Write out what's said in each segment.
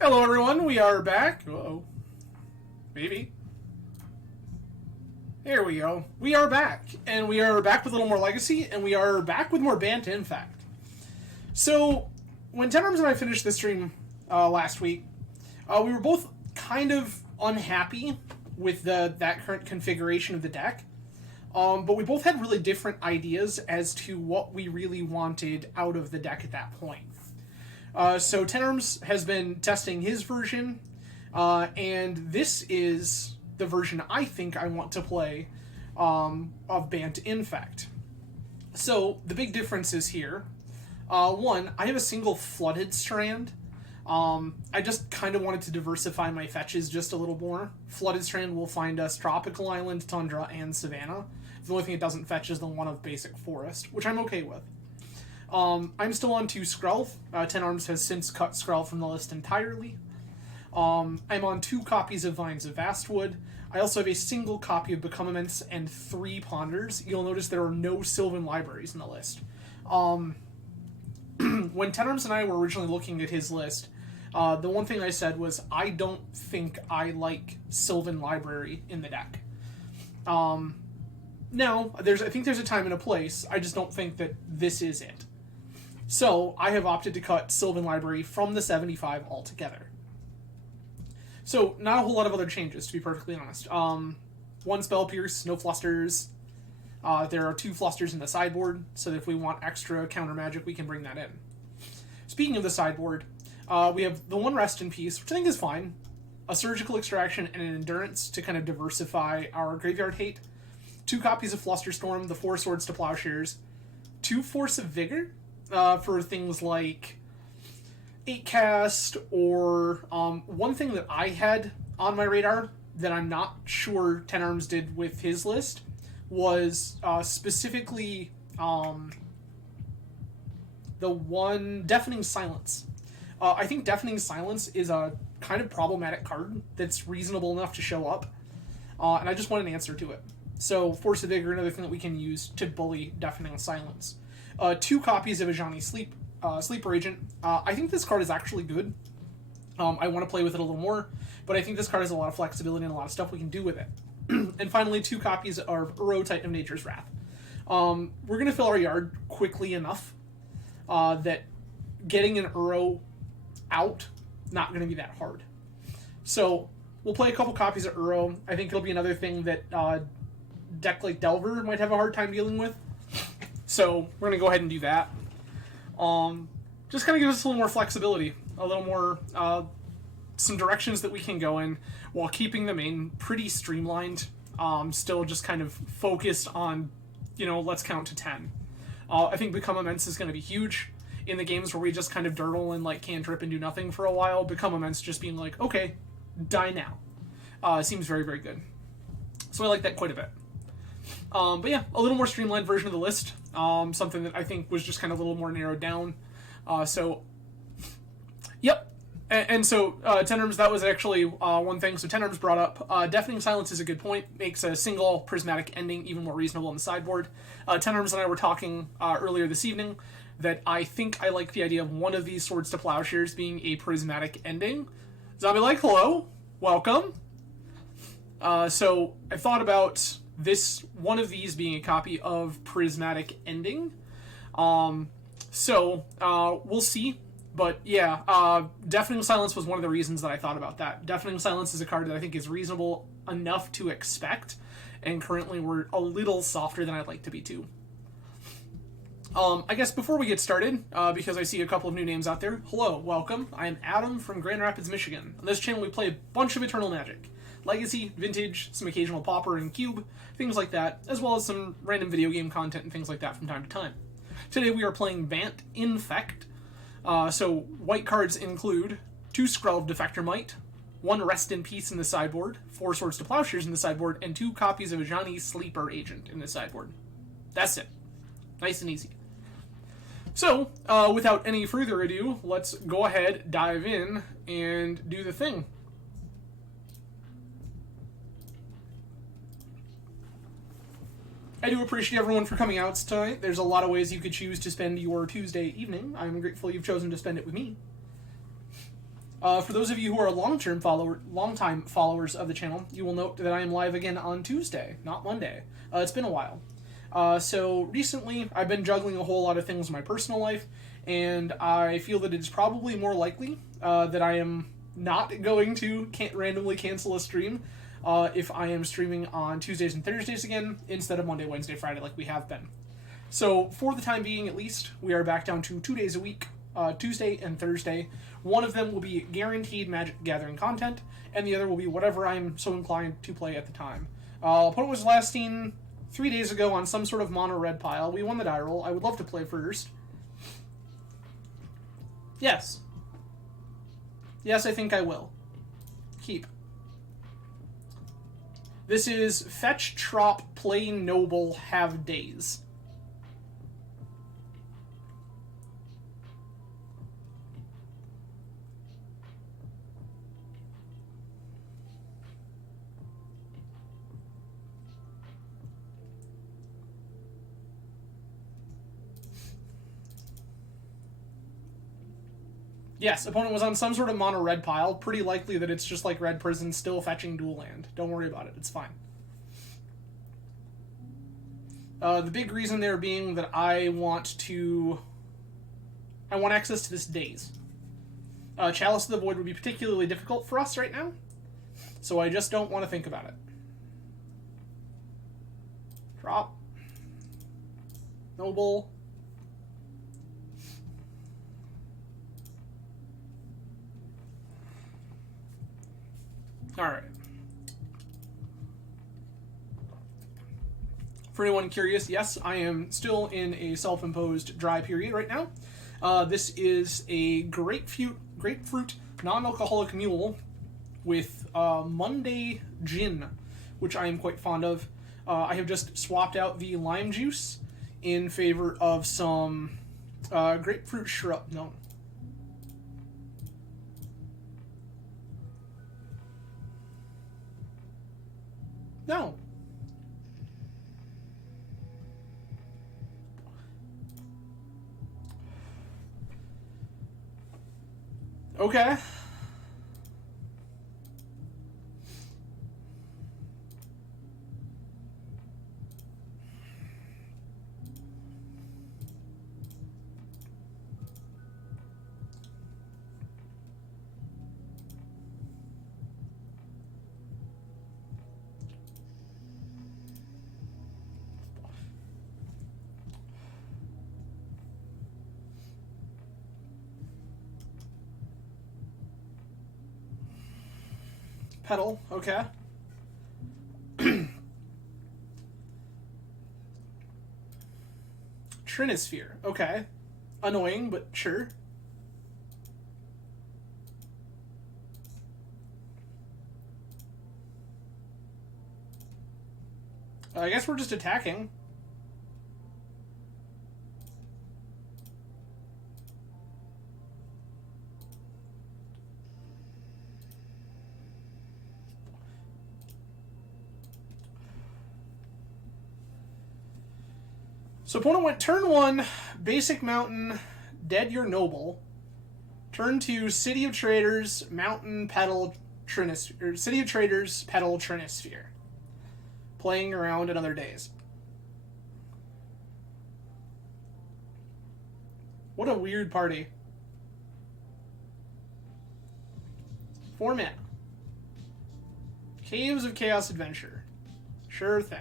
Hello everyone, we are back. Uh-oh. Maybe. Here we go. We are back. And we are back with a little more Legacy, and we are back with more Bant, Infect. So, when Tenarms and I finished this stream last week, we were both kind of unhappy with that current configuration of the deck. But we both had really different ideas as to what we really wanted out of the deck at that point. So Tenarms has been testing his version, and this is the version I think I want to play of Bant Infect. So the big differences here. One, I have a single flooded strand. I just kind of wanted to diversify my fetches just a little more. Flooded strand will find us Tropical Island, Tundra, and Savannah. The only thing it doesn't fetch is the one of Basic Forest, which I'm okay with. I'm still on 2 Skrelv. Tenarms has since cut Skrelv from the list entirely. I'm on 2 copies of Vines of Vastwood. I also have a single copy of Become Immense and 3 Ponders. You'll notice there are no Sylvan libraries in the list. When Tenarms and I were originally looking at his list, the one thing I said was, I don't think I like Sylvan library in the deck. Now, I think there's a time and a place. I just don't think that this is it. So, I have opted to cut Sylvan Library from the 75 altogether. So, not a whole lot of other changes, to be perfectly honest. 1 Spell Pierce, no Flusters. There are 2 Flusters in the sideboard, so that if we want extra counter magic, we can bring that in. Speaking of the sideboard, we have the 1 Rest in Peace, which I think is fine. A Surgical Extraction and an Endurance to kind of diversify our graveyard hate. 2 copies of Flusterstorm, the 4 Swords to Plowshares, 2 Force of Vigor for things like 8 Cast, or one thing that I had on my radar that I'm not sure Tenarms did with his list was specifically the 1 Deafening Silence. I think Deafening Silence is a kind of problematic card that's reasonable enough to show up, and I just want an answer to it. So, Force of Vigor, another thing that we can use to bully Deafening Silence. 2 copies of Ajani Sleeper Agent. I think this card is actually good. I want to play with it a little more, but I think this card has a lot of flexibility and a lot of stuff we can do with it. And finally, 2 copies of Uro, Titan of Nature's Wrath. We're going to fill our yard quickly enough that getting an Uro out, not going to be that hard. So, we'll play a couple copies of Uro. I think it'll be another thing that deck like Delver might have a hard time dealing with. So we're going to go ahead and do that. Just kind of give us a little more flexibility, a little more, some directions that we can go in while keeping the main pretty streamlined. Still just kind of focused on, let's count to 10. I think Become Immense is going to be huge in the games where we just kind of durdle and cantrip and do nothing for a while. Become Immense just being like, okay, die now. Seems very, very good. So I like that quite a bit. But yeah, a little more streamlined version of the list. Something that I think was just kind of a little more narrowed down. Yep. And so, Tenarms, that was actually one thing. So Tenarms brought up, Deafening Silence is a good point. Makes a single prismatic ending even more reasonable on the sideboard. Tenarms and I were talking earlier this evening that I think I like the idea of one of these Swords to Plowshares being a prismatic ending. Zombie Like, hello. Welcome. So I thought about this, one of these being a copy of Prismatic Ending. We'll see. But yeah, Deafening Silence was one of the reasons that I thought about that. Deafening Silence is a card that I think is reasonable enough to expect, and currently we're a little softer than I'd like to be too. I guess before we get started, because I see a couple of new names out there, hello, welcome. I am Adam from Grand Rapids, Michigan. On this channel we play a bunch of Eternal Magic. Legacy, Vintage, some occasional Pauper and Cube, things like that, as well as some random video game content and things like that from time to time. Today we are playing Bant Infect. So white cards include 2 Skrelv Defector Might, 1 Rest in Peace in the sideboard, 4 Swords to Plowshares in the sideboard, and 2 copies of Ajani Sleeper Agent in the sideboard. That's it. Nice and easy. So, without any further ado, let's go ahead, dive in, and do the thing. I do appreciate everyone for coming out tonight. There's a lot of ways you could choose to spend your Tuesday evening. I'm grateful you've chosen to spend it with me. For those of you who are long-time followers of the channel, you will note that I am live again on Tuesday, not Monday. It's been a while. So recently, I've been juggling a whole lot of things in my personal life, and I feel that it is probably more likely that I am not going to randomly cancel a stream if I am streaming on Tuesdays and Thursdays again instead of Monday, Wednesday, Friday like we have been. So for the time being, at least, we are back down to 2 days a week, Tuesday and Thursday. One of them will be guaranteed Magic the Gathering content, and the other will be whatever I'm so inclined to play at the time. Opponent was last seen 3 days ago on some sort of mono red pile. We won the die roll. I would love to play first. Yes. Yes, I think I will. Keep. This is fetch, trop, play noble, have days. Yes, opponent was on some sort of mono red pile. Pretty likely that it's just like Red Prison, still fetching dual land. Don't worry about it, it's fine. The big reason there being that I want access to this daze. Chalice of the Void would be particularly difficult for us right now, so I just don't want to think about it. Drop. Noble. Alright. For anyone curious, yes, I am still in a self-imposed dry period right now. This is a grapefruit non-alcoholic mule with Monday gin, which I am quite fond of. I have just swapped out the lime juice in favor of some grapefruit shrub. No. No. Okay. Petal, okay. Trinisphere, okay. Annoying, but sure. I guess we're just attacking. So opponent went turn 1, Basic Mountain, Dead Your Noble. Turn 2, City of Traders, Mountain, Petal, Trinisphere. City of Traders, Petal, Trinisphere. Playing around in other days. What a weird party. 4 mana. Caves of Chaos Adventure. Sure thing.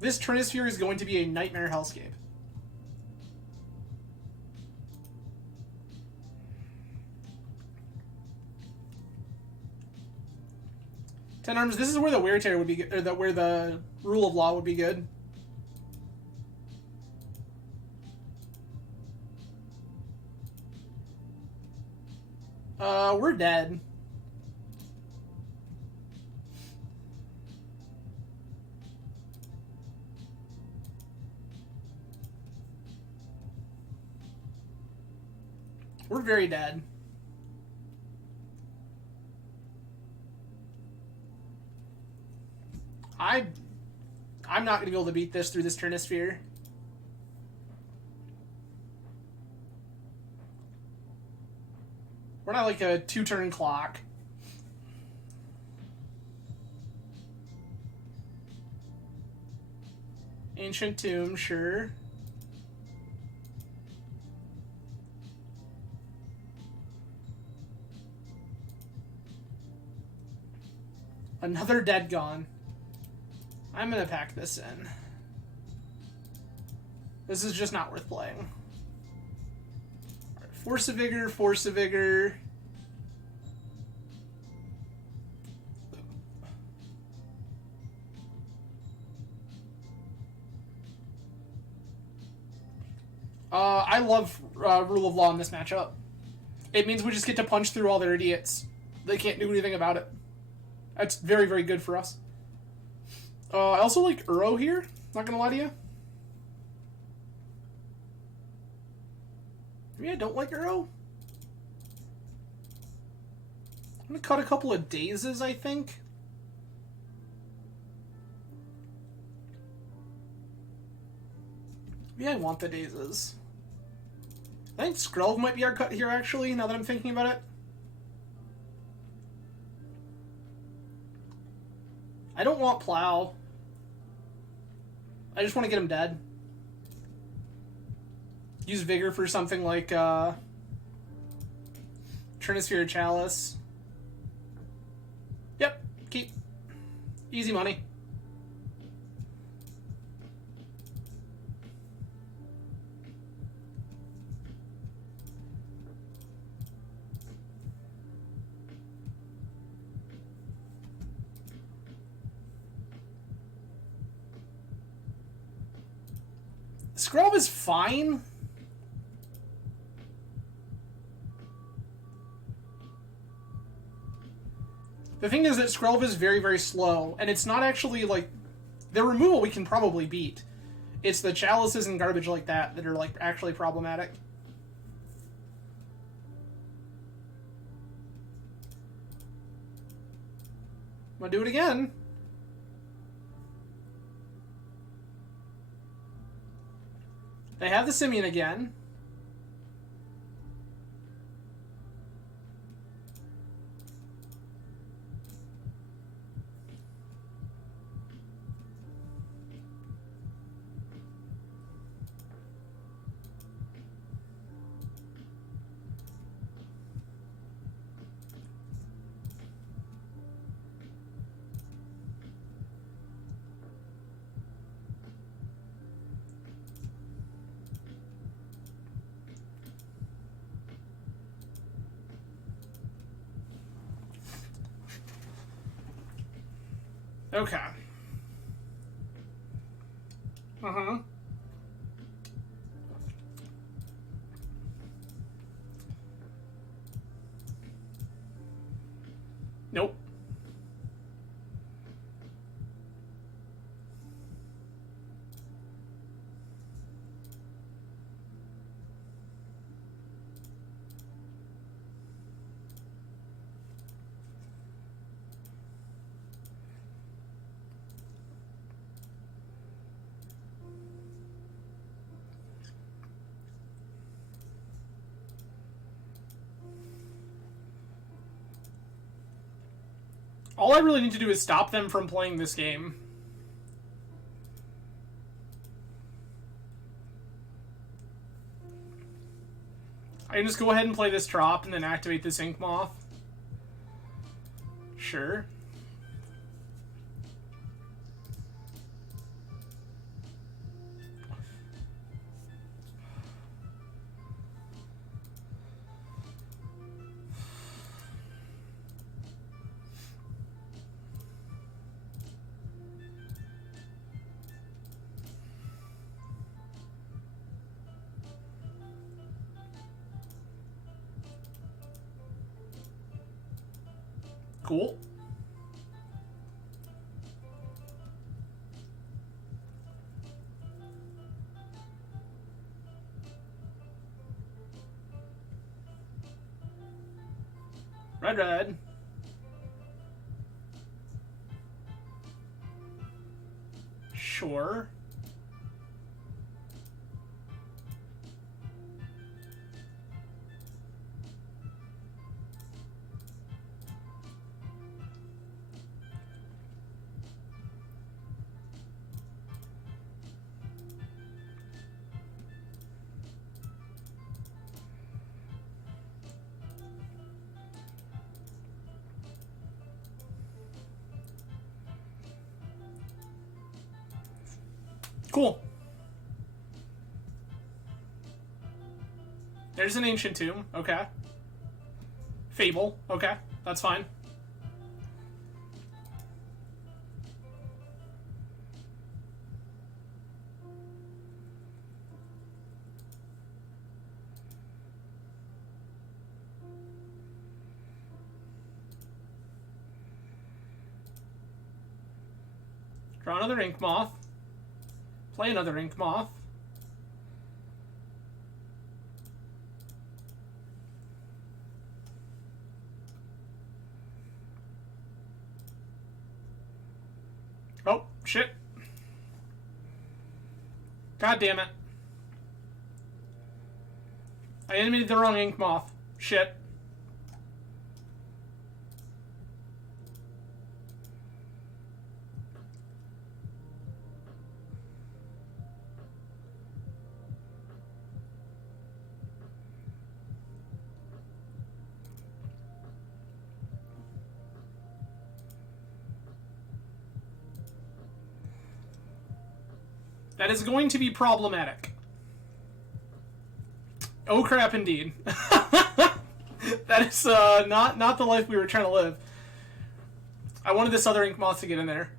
This Trinisphere is going to be a nightmare hellscape. Ten Arms. This is where the Wear Tear would be good, or where the Rule of Law would be good. We're dead. We're very dead. I'm not going to be able to beat this through this Trinisphere. We're not like a 2-turn clock. Ancient Tomb, sure. Another Dead Gone. I'm gonna pack this in. This is just not worth playing. Right, Force of Vigor, Force of Vigor. I love Rule of Law in this matchup. It means we just get to punch through all their idiots. They can't do anything about it. That's very, very good for us. I also like Uro here. Not gonna lie to you. Maybe I don't like Uro. I'm gonna cut a couple of Dazes, I think. Maybe I want the Dazes. I think Skrelv might be our cut here, actually, now that I'm thinking about it. I don't want Plow. I just want to get him dead. Use Vigor for something like Trinisphere Chalice. Yep, keep. Easy money. Skrelv is fine. The thing is that Skrelv is very, very slow, and it's not actually, like... The removal we can probably beat. It's the chalices and garbage like that that are, like, actually problematic. I'm gonna do it again. They have the Simian again. Okay. Uh-huh. Nope. All I really need to do is stop them from playing this game. I can just go ahead and play this Trop and then activate this Ink Moth. Sure. Cool. Red, red. Sure. Cool. There's an Ancient Tomb. Okay. Fable. Okay. That's fine. Draw another Ink Moth. Play another Ink Moth. Oh, shit. God damn it. I animated the wrong Ink Moth. Shit. That is going to be problematic. Oh crap, indeed. That is not the life we were trying to live. I wanted this other Ink Moth to get in there.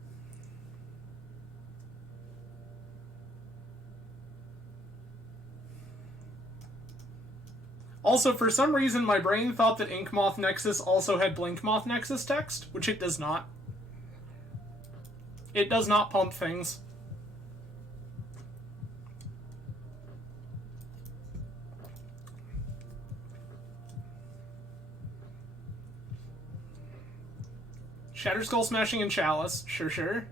Also, for some reason, my brain thought that Ink Moth Nexus also had Blink Moth Nexus text, which it does not. It does not pump things. Shatter Skull Smashing and Chalice. Sure, sure.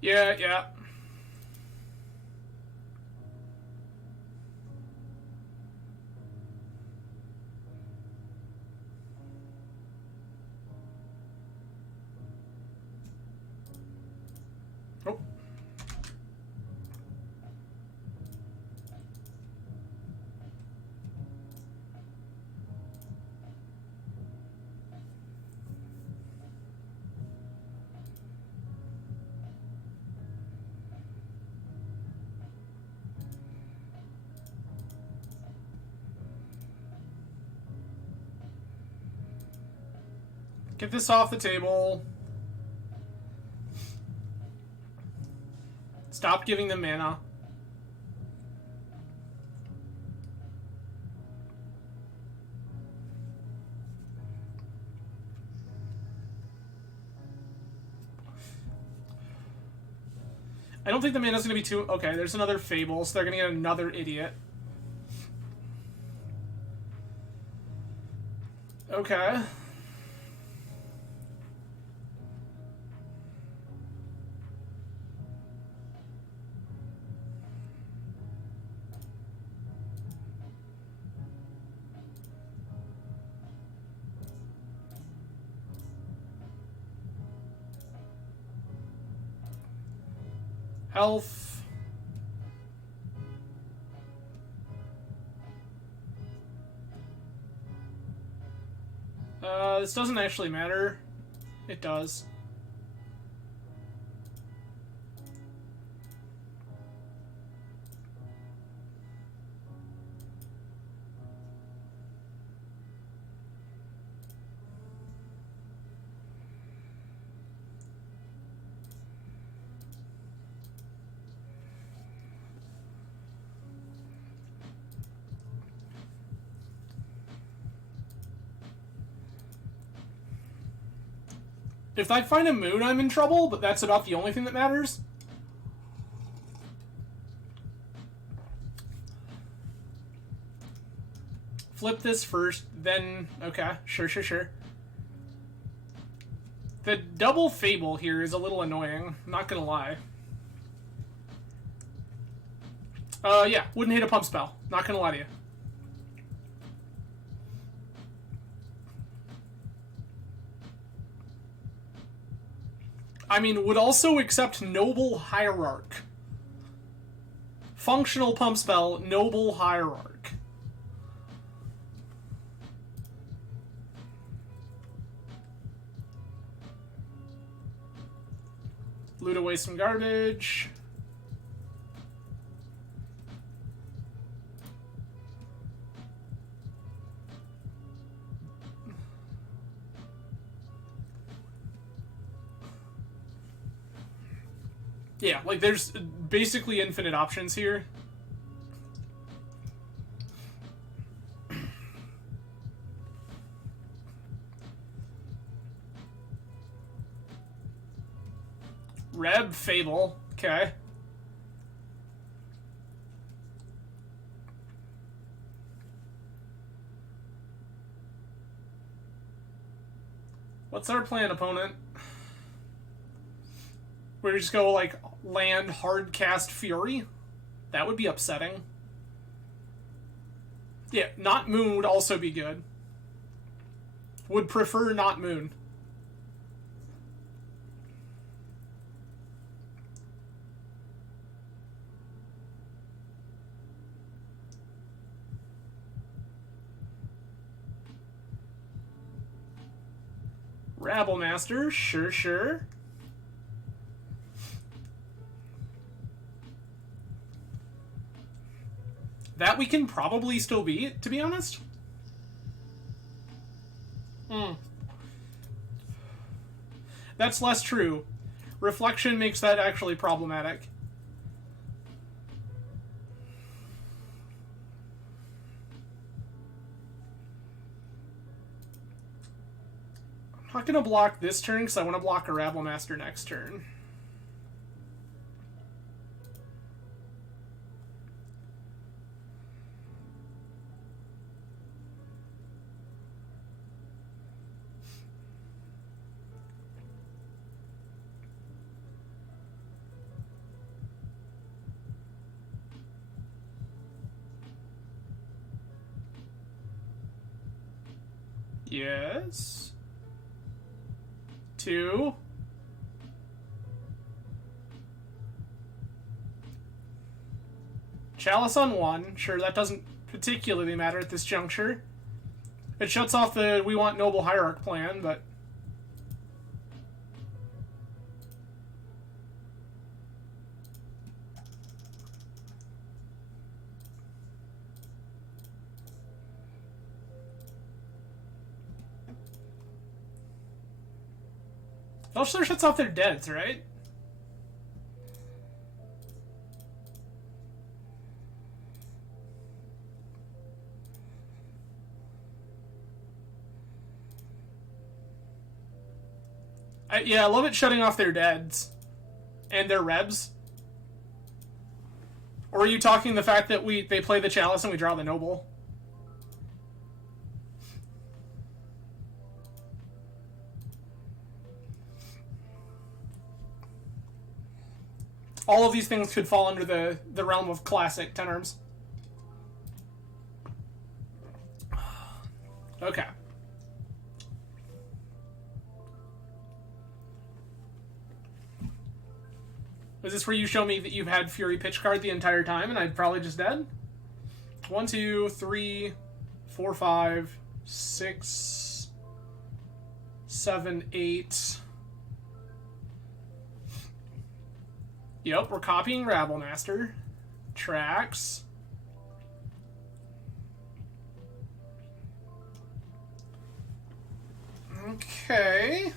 Yeah, yeah. Oh. Get this off the table. Stop giving them mana. I don't think the mana's going to be too... Okay, there's another Fable, so they're going to get another Idiot. Okay. Health. This doesn't actually matter. It does. If I find a moon, I'm in trouble, but that's about the only thing that matters. Flip this first, then... Okay, sure, sure, sure. The double Fable here is a little annoying, not gonna lie. Yeah, wouldn't hit a pump spell, not gonna lie to you. I mean, would also accept Noble Hierarch. Functional pump spell, Noble Hierarch. Loot away some garbage. Yeah, like there's basically infinite options here. Reb Fable, okay. What's our plan, opponent? We just go, like, land hard cast Fury? That would be upsetting. Yeah, not Moon would also be good. Would prefer not Moon. Rabblemaster, sure. That we can probably still beat, to be honest. That's less true. Reflection makes that actually problematic. I'm not going to block this turn because I want to block a Rabblemaster next turn. Yes. 2. Chalice on 1. Sure, that doesn't particularly matter at this juncture. It shuts off the we want Noble Hierarch plan, but... Felshler shuts off their deads, right? Yeah, I love it shutting off their deads. And their rebs. Or are you talking the fact that they play the Chalice and we draw the Noble? All of these things could fall under the realm of classic 10 arms. Okay. Is this where you show me that you've had Fury pitch card the entire time and I'd probably just dead? 1, 2, 3, 4, 5, 6, 7, 8. Yep, we're copying Rabblemaster. Tracks. Okay.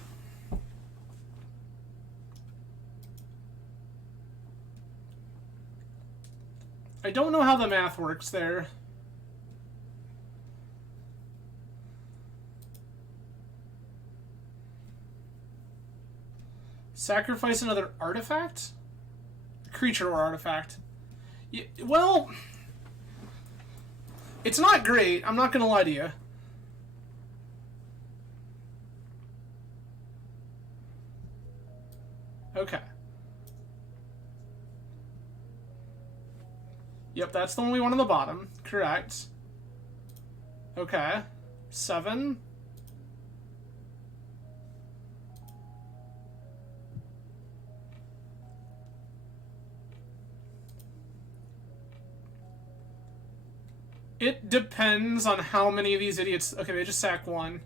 I don't know how the math works there. Sacrifice another artifact? Creature or artifact. Yeah, well, it's not great. I'm not going to lie to you. Okay. Yep, that's the one we want on the bottom. Correct. Okay. 7. It depends on how many of these idiots... Okay, they just sack one.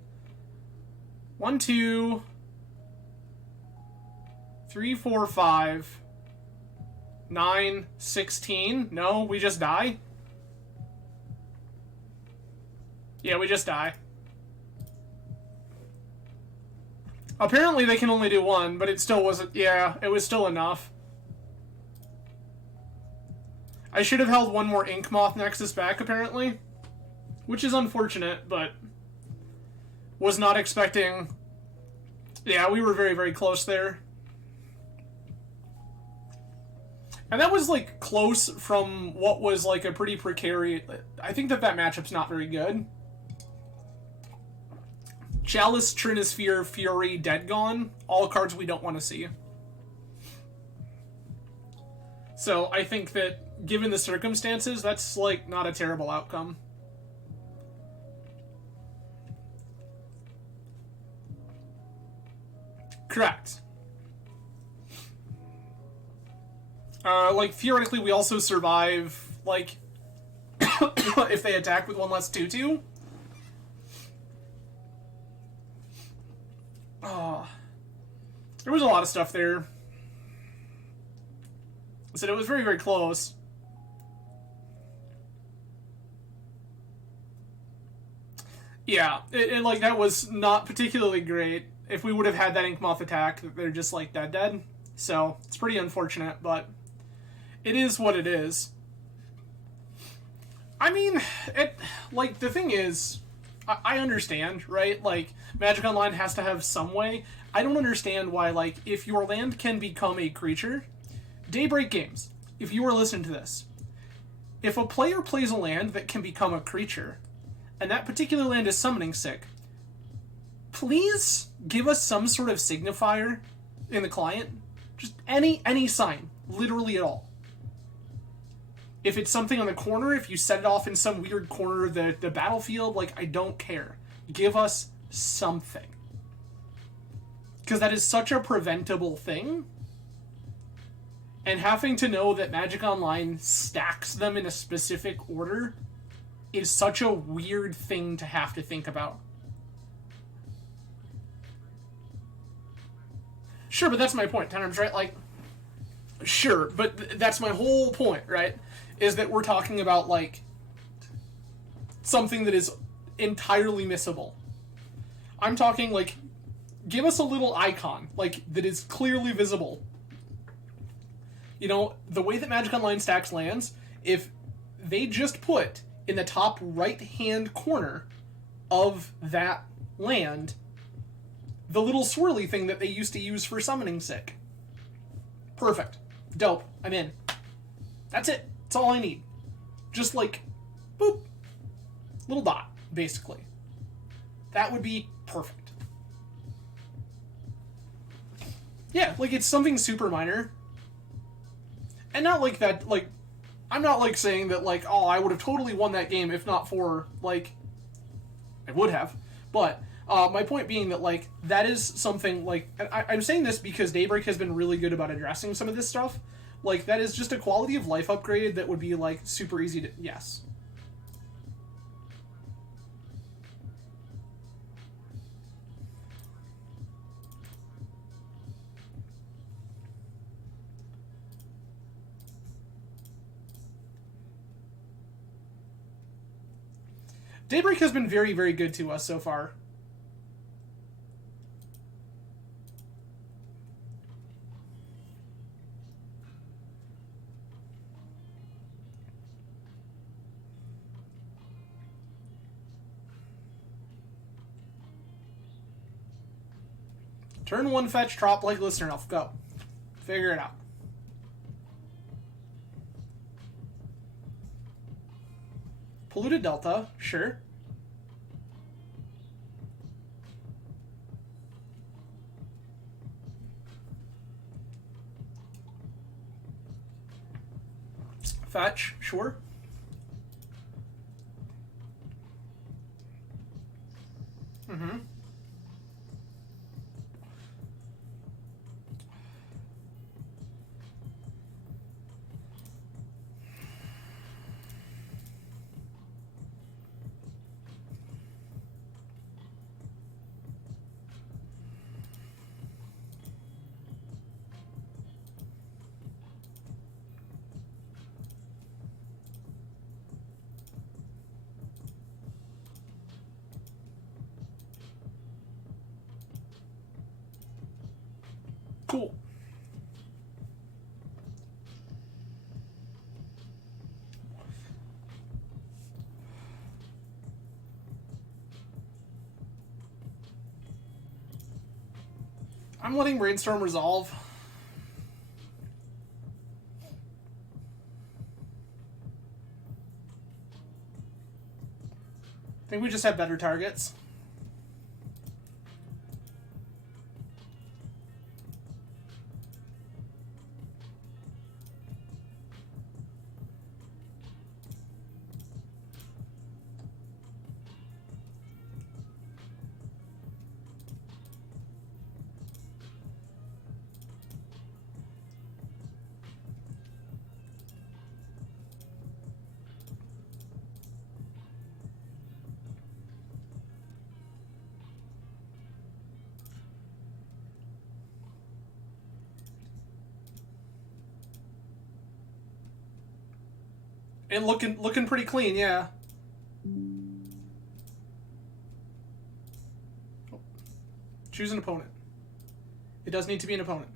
1, 2... 3, 4, 5... 9, 16... No, we just die? Yeah, we just die. Apparently they can only do one, but it still wasn't... Yeah, it was still enough. I should have held one more Ink Moth Nexus back, apparently. Which is unfortunate, but... was not expecting... Yeah, we were very, very close there. And that was, like, close from what was, like, a pretty precarious... I think that matchup's not very good. Chalice, Trinisphere, Fury, Dead Gone. All cards we don't want to see. So, I think that, given the circumstances, that's, like, not a terrible outcome. Correct. Like, theoretically, we also survive, like, if they attack with one less 2/2. There was a lot of stuff there. I said it was very, very close. Yeah, and like, that was not particularly great. If we would have had that Ink Moth attack, they're just, like, dead. So, it's pretty unfortunate, but it is what it is. I mean, like, the thing is, I understand, right? Like, Magic Online has to have some way. I don't understand why, like, if your land can become a creature... Daybreak Games, if you were listening to this, if a player plays a land that can become a creature, and that particular land is summoning sick, please give us some sort of signifier in the client. Just any sign, literally at all. If it's something on the corner, if you set it off in some weird corner of the battlefield, like, I don't care. Give us something. Because that is such a preventable thing. And having to know that Magic Online stacks them in a specific order is such a weird thing to have to think about. Sure, but that's my point, Tenors, right? Like, sure, but that's my whole point, right? Is that we're talking about, like, something that is entirely missable. I'm talking, like, give us a little icon, like, that is clearly visible. You know, the way that Magic Online stacks lands, if they just put in the top right-hand corner of that land the little swirly thing that they used to use for summoning sick. Perfect. Dope. I'm in. That's it. That's all I need. Just like, boop. Little dot, basically. That would be perfect. Yeah, like, it's something super minor. And not like that, like, I'm not, like, saying that, like, oh, I would have totally won that game if not for, like, I would have. But, my point being that, like, that is something, like, I'm saying this because Daybreak has been really good about addressing some of this stuff. Like, that is just a quality of life upgrade that would be, like, super easy to... Yes. Daybreak has been very, very good to us so far. Turn 1 fetch, drop like Listener Elf. Go. Figure it out. Polluted Delta, sure. Fetch, sure. Mm-hmm. Cool. I'm letting Brainstorm resolve. I think we just have better targets. And looking pretty clean, yeah. Oh. Choose an opponent. It does need to be an opponent.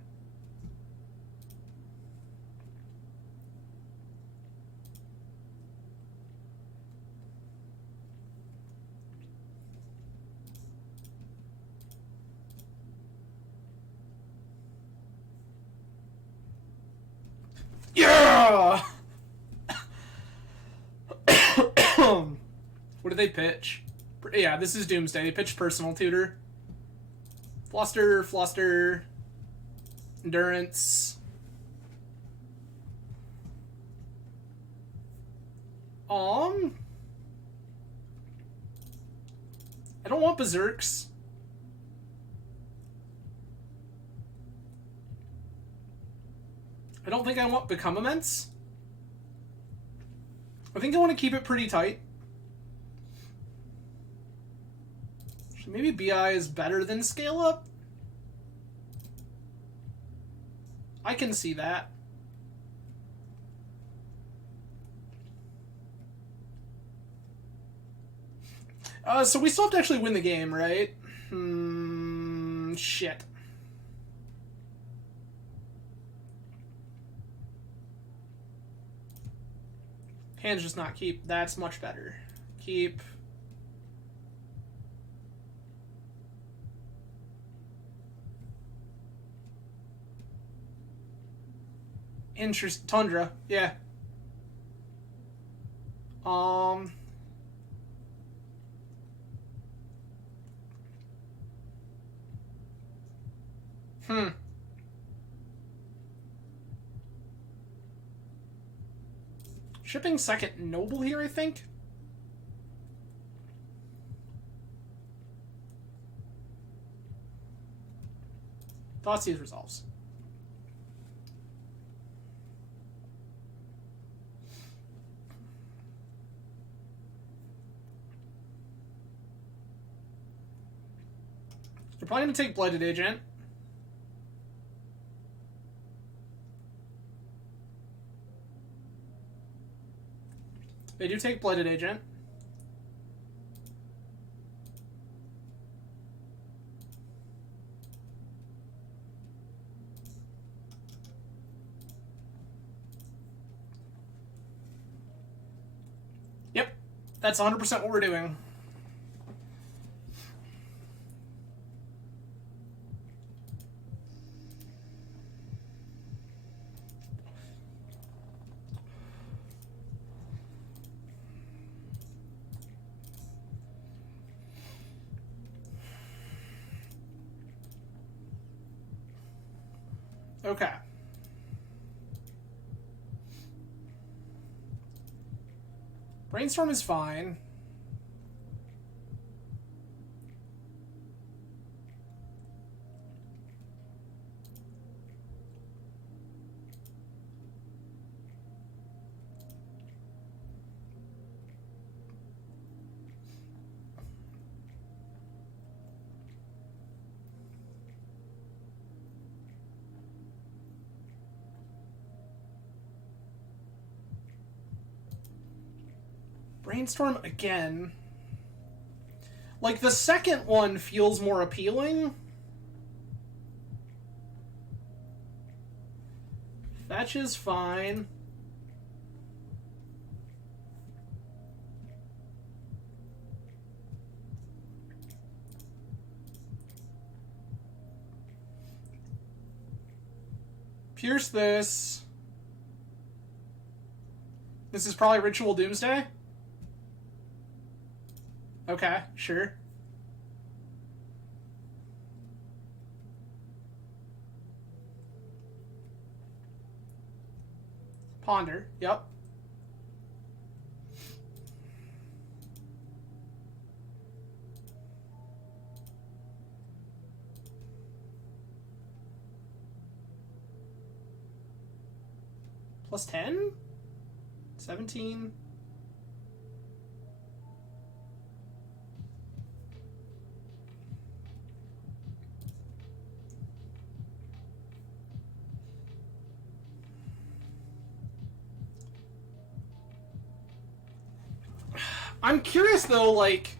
Yeah! What did they pitch? Yeah, this is Doomsday. They pitched Personal Tutor. Fluster, Endurance. I don't want Berserks. I don't think I want Become Immense. I think I want to keep it pretty tight. Maybe BI is better than Scale Up? I can see that. So we still have to actually win the game, right? Shit. Hands just not keep. That's much better. Keep. Tundra, yeah. Shipping second Noble here, I think. Thoughtseize resolves. They're probably going to take Blighted Agent. They do take Blighted Agent. Yep, that's 100% what we're doing. Okay. Brainstorm is fine. Brainstorm again. Like, the second one feels more appealing. Fetch is fine. Pierce this. This is probably Ritual Doomsday? Okay, sure. Ponder, yep. Plus 10? 17? I'm curious though, like...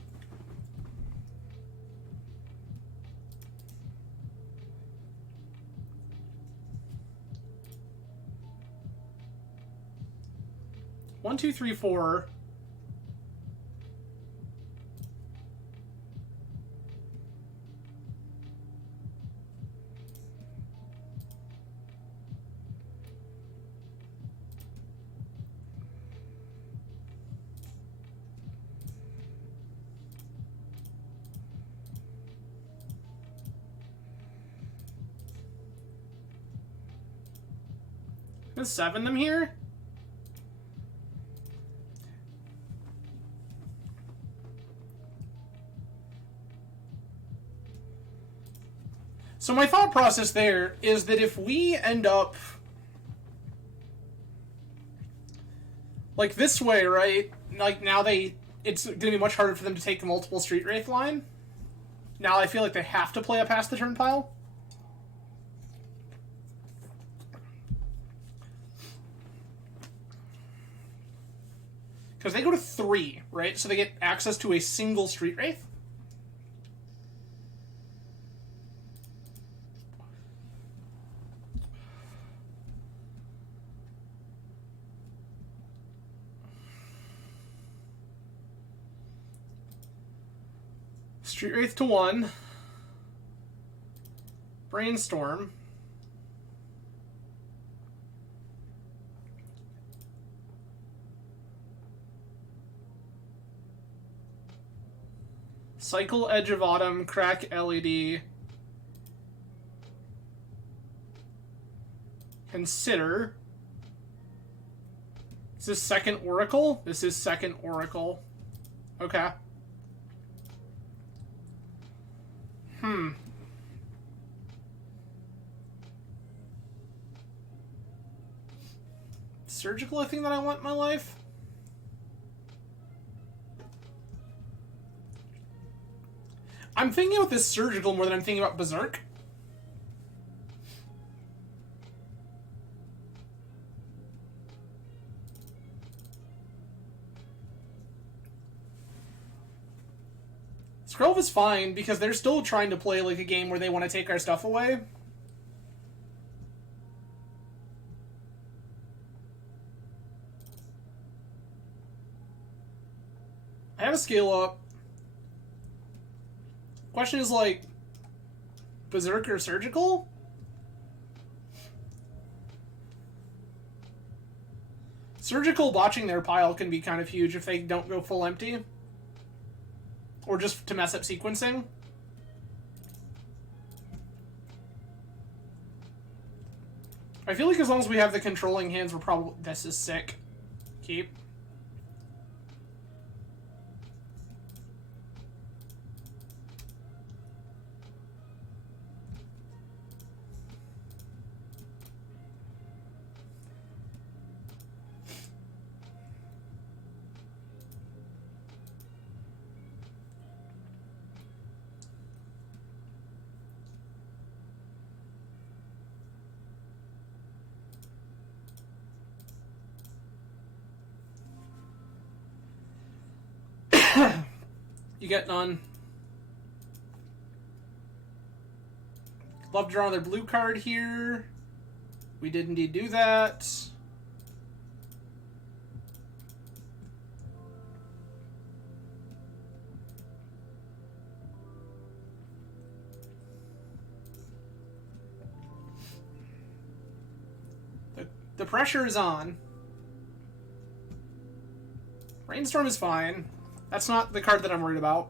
One, two, three, four. There's 7 of them here? So my thought process there is that if we end up like this way, right? Like now it's going to be much harder for them to take the multiple Street Wraith line. Now I feel like they have to play a past the turn pile. Because they go to 3, right? So they get access to a single Street Wraith. Street Wraith to 1. Brainstorm. Cycle Edge of Autumn, crack LED. Consider. Is this second Oracle? This is second Oracle. Okay. Surgical, a thing that I want in my life? I'm thinking about this surgical more than I'm thinking about Berserk. Skrelv is fine because they're still trying to play like a game where they want to take our stuff away. I have a scale up. Question is like, Berserker Surgical? Surgical botching their pile can be kind of huge if they don't go full empty. Or just to mess up sequencing. I feel like as long as we have the controlling hands, we're probably... This is sick. Keep. You get none. Love to draw another blue card here. We did indeed do that. The pressure is on. Rainstorm is fine. That's not the card that I'm worried about.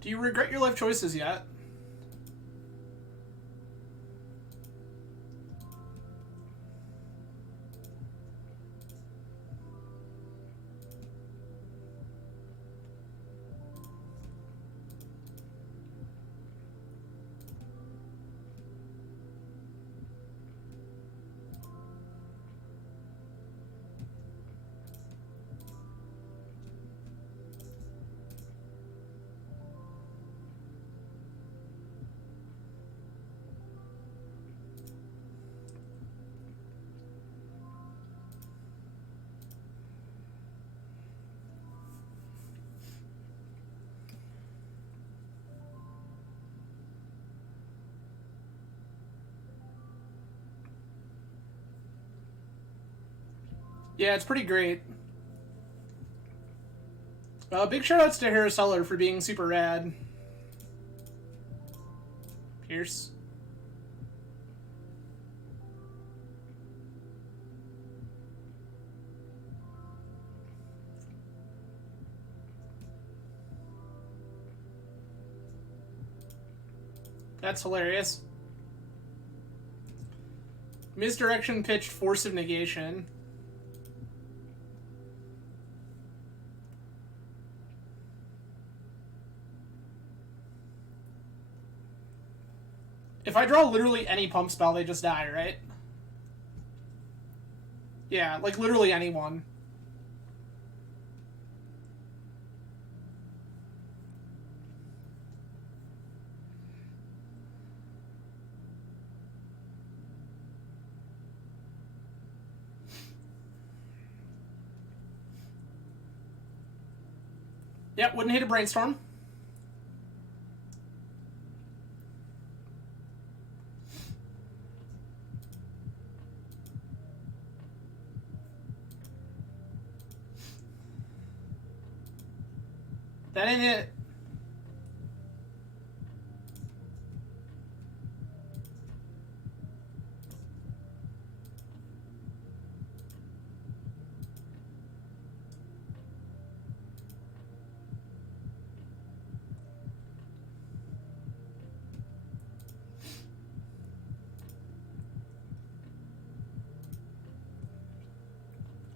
Do you regret your life choices yet? Yeah, it's pretty great. Big shoutouts to Haraseller for being super rad. Pierce. That's hilarious. Misdirection pitched Force of Negation. If I draw literally any pump spell, they just die, right? Yeah, like literally anyone. Yep, wouldn't hit a Brainstorm. That ain't it.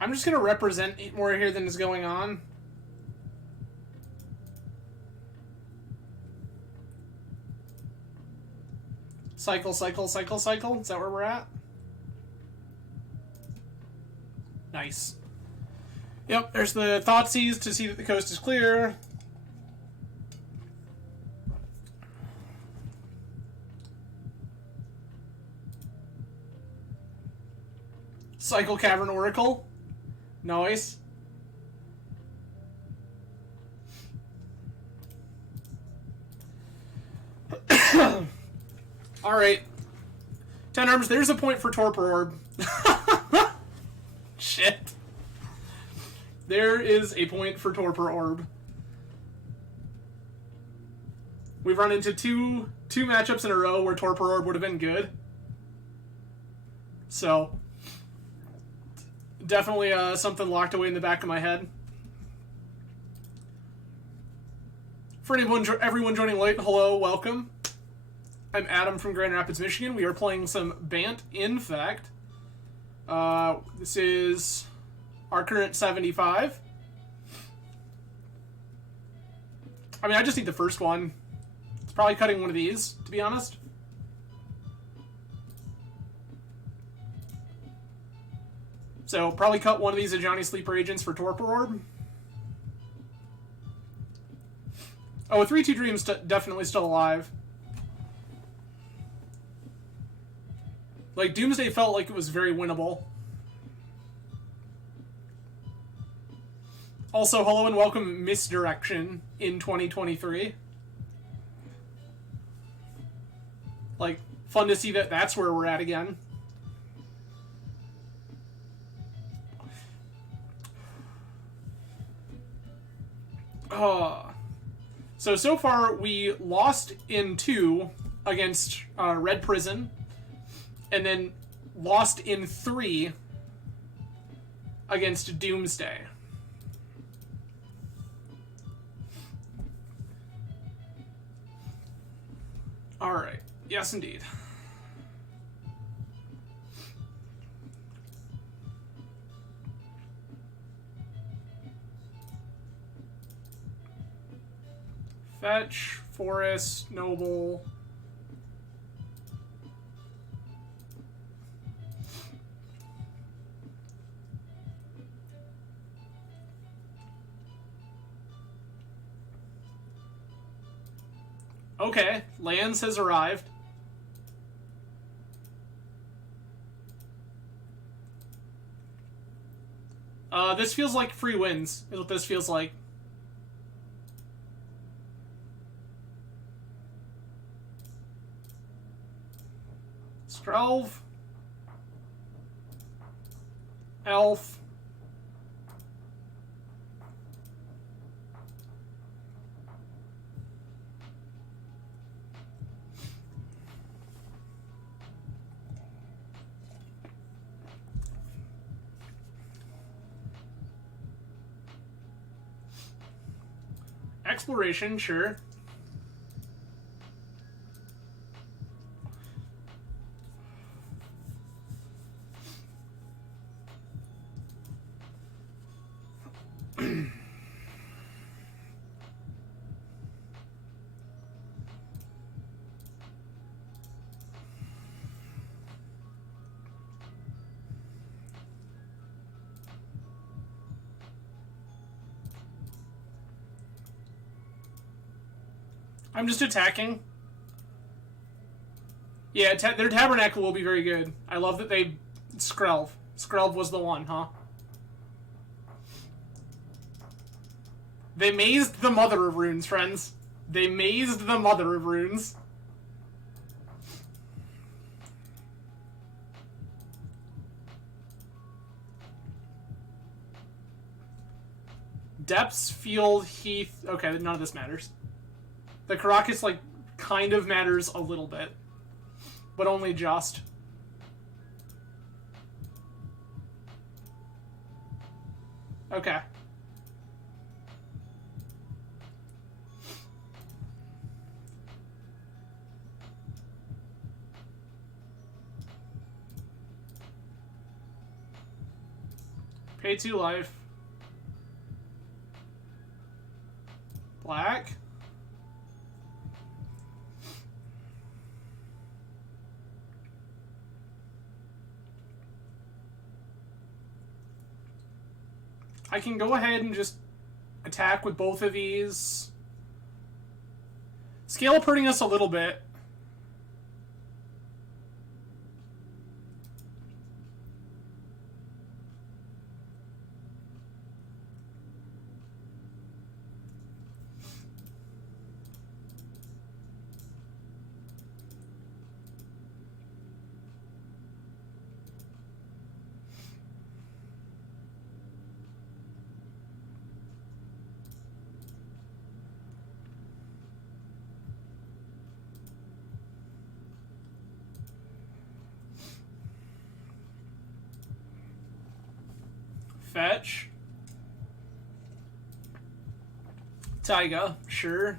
I'm just going to represent more here than is going on. Cycle, cycle, cycle, cycle. Is that where we're at? Nice. Yep, there's the Thoughtseize to see that the coast is clear. Cycle Cavern Oracle. Nice. Alright. 10 arms, there's a point for Torpor Orb. Shit. There is a point for Torpor Orb. We've run into two matchups in a row where Torpor Orb would have been good. So, definitely something locked away in the back of my head. For everyone joining late, hello, welcome. I'm Adam from Grand Rapids, Michigan. We are playing some Bant Infect. This is our current 75. I mean, I just need the first one. It's probably cutting one of these, to be honest. So, probably cut one of these Ajani Sleeper Agents for Torpor Orb. Oh, a 3-2 Dream's definitely still alive. Like, Doomsday felt like it was very winnable. Also, hello and welcome Misdirection in 2023. Like, fun to see that that's where we're at again. So far, we lost in 2 against Red Prison, and then lost in 3 against Doomsday. Alright. Yes, indeed. Fetch, Forest, Noble. Okay, Lands has arrived. This feels like free wins, is what this feels like. Skrelv. Elf. Exploration, sure. I'm just attacking. Yeah, their Tabernacle will be very good. I love that they... Skrelv. Skrelv was the one, huh? They mazed the Mother of Runes, friends. They mazed the Mother of Runes. Depths, Field, Heath... Okay, none of this matters. The Caracas, like, kind of matters a little bit. But only just. Okay. Pay 2 life. Black. I can go ahead and just attack with both of these. Scale up hurting us a little bit. Fetch. Taiga, sure.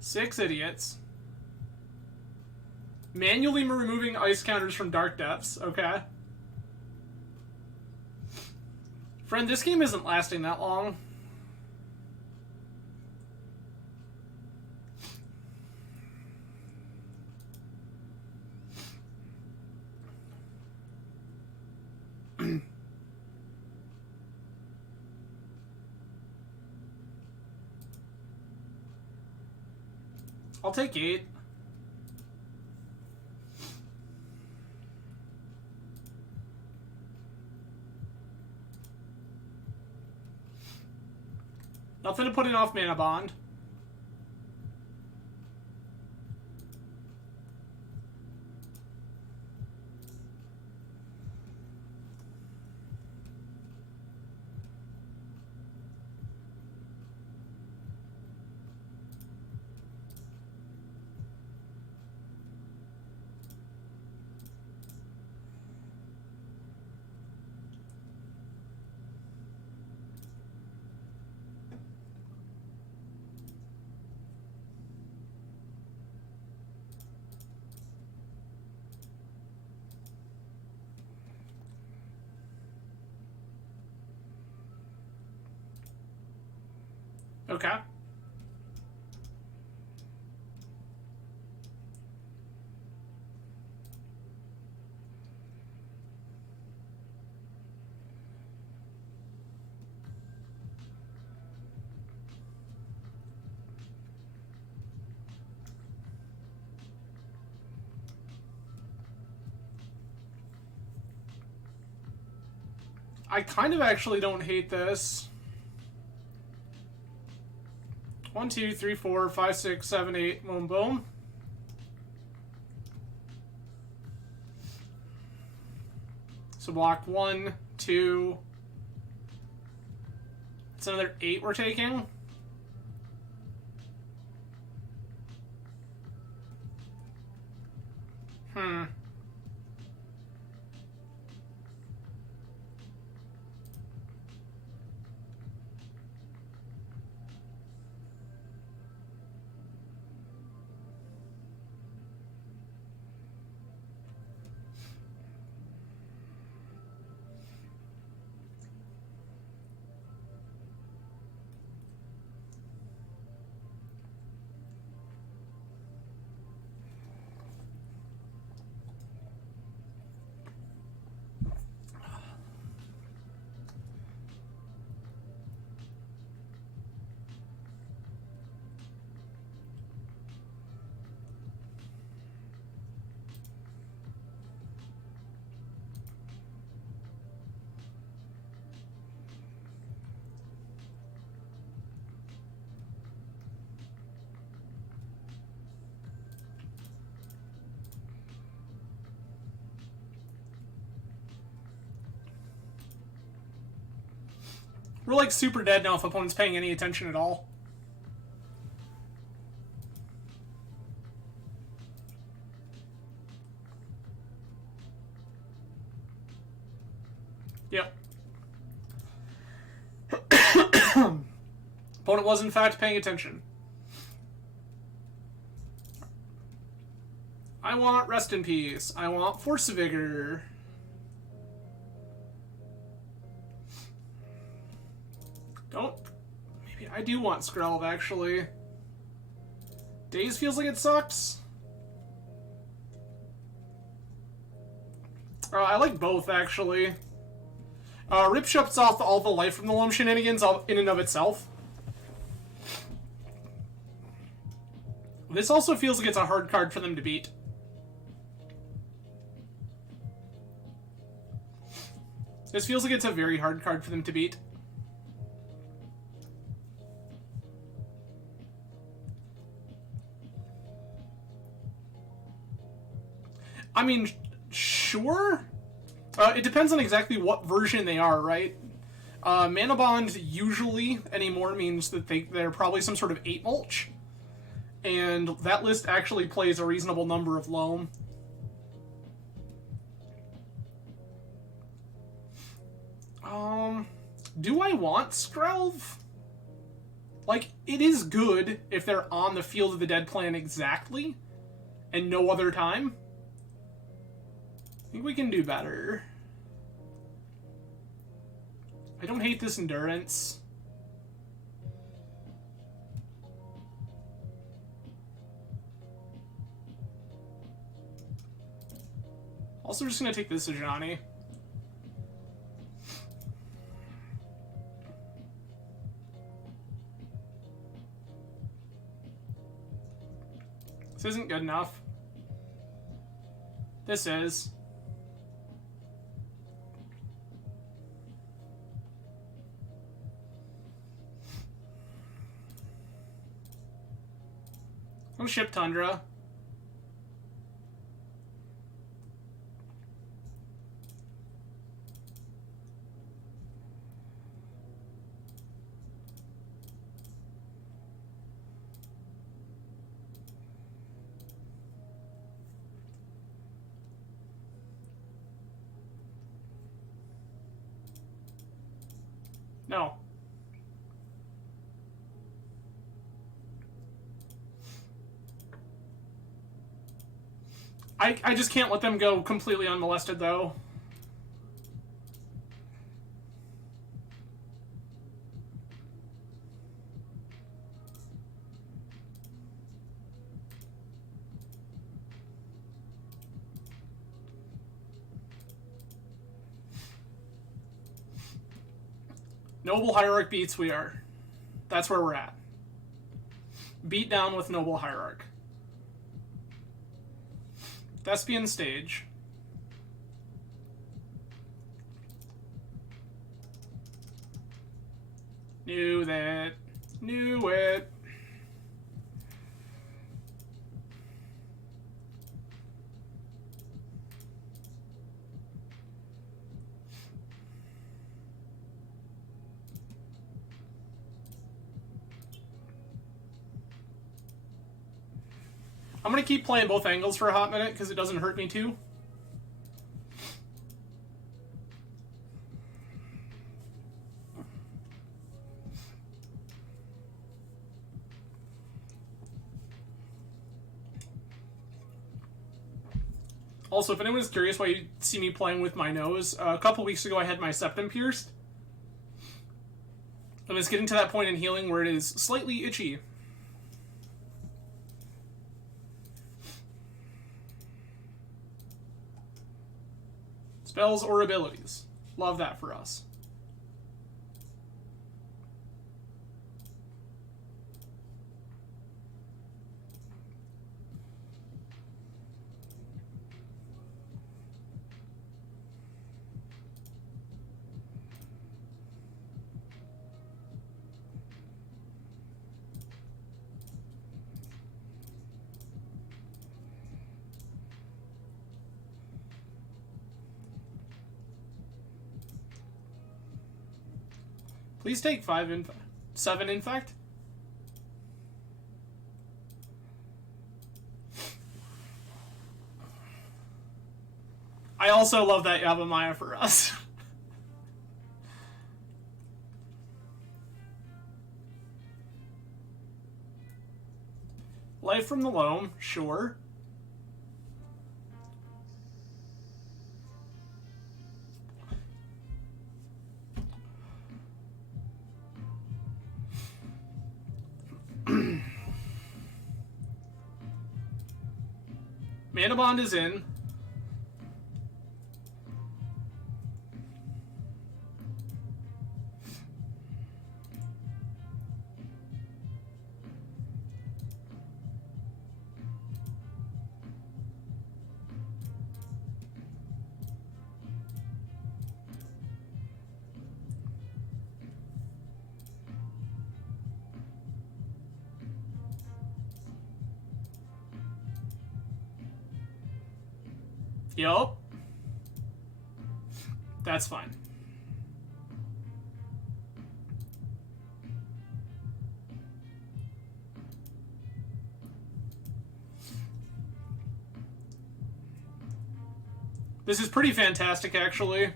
6 idiots. Manually removing ice counters from Dark Depths, okay. Friend, this game isn't lasting that long. I'll take 8. Nothing to put in off Mana Bond. Okay. I kind of actually don't hate this. 1, 2, 3, 4, 5, 6, 7, 8. Boom, boom. So block 1, 2. It's another 8 we're taking. We're like super dead now if opponent's paying any attention at all. Yep. Opponent was in fact paying attention. I want Rest in Peace. I want Force of Vigor. Don't... Maybe I do want Skrelv, actually. Daze feels like it sucks. I like both, actually. Rip shuts off all the Life from the Loam shenanigans in and of itself. This also feels like it's a hard card for them to beat. This feels like it's a very hard card for them to beat. I mean, sure. It depends on exactly what version they are, right? Mana Bond usually anymore means that they're probably some sort of 8 mulch. And that list actually plays a reasonable number of Loam. Do I want Skrelv? Like, it is good if they're on the Field of the Dead plan exactly, and no other time. I think we can do better. I don't hate this Endurance. Also just gonna take this Ajani. This isn't good enough. This is. I'll ship Tundra. No. I just can't let them go completely unmolested, though. Noble Hierarch beats we are. That's where we're at. Beat down with Noble Hierarch. Thespian stage. Knew that. Knew it. I'm going to keep playing both angles for a hot minute because it doesn't hurt me too. Also, if anyone's curious why you see me playing with my nose, a couple weeks ago I had my septum pierced. And it's getting to that point in healing where it is slightly itchy. Spells or abilities. Love that for us. Please take 7 Infect. I also love that Yavimaya for us. Life from the Loam, sure. Mana Bond is in. Yup. That's fine. This is pretty fantastic, actually.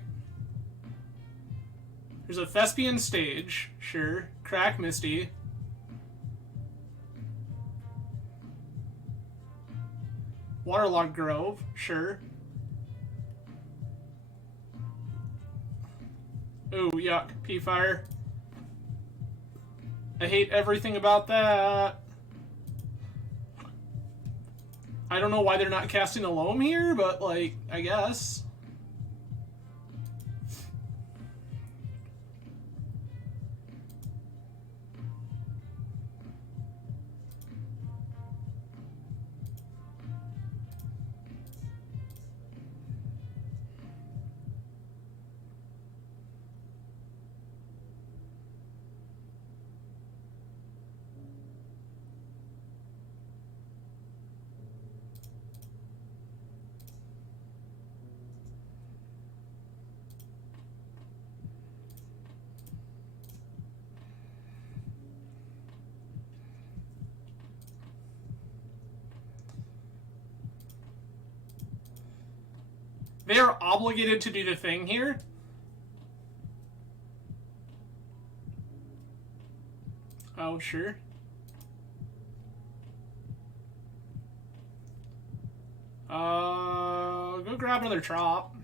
There's a Thespian stage, sure. Crack Misty. Waterlogged Grove, sure. Ooh, yuck. P-Fire. I hate everything about that. I don't know why they're not casting a Loam here, but, like, I guess. They are obligated to do the thing here. Oh, sure. Go grab another trop.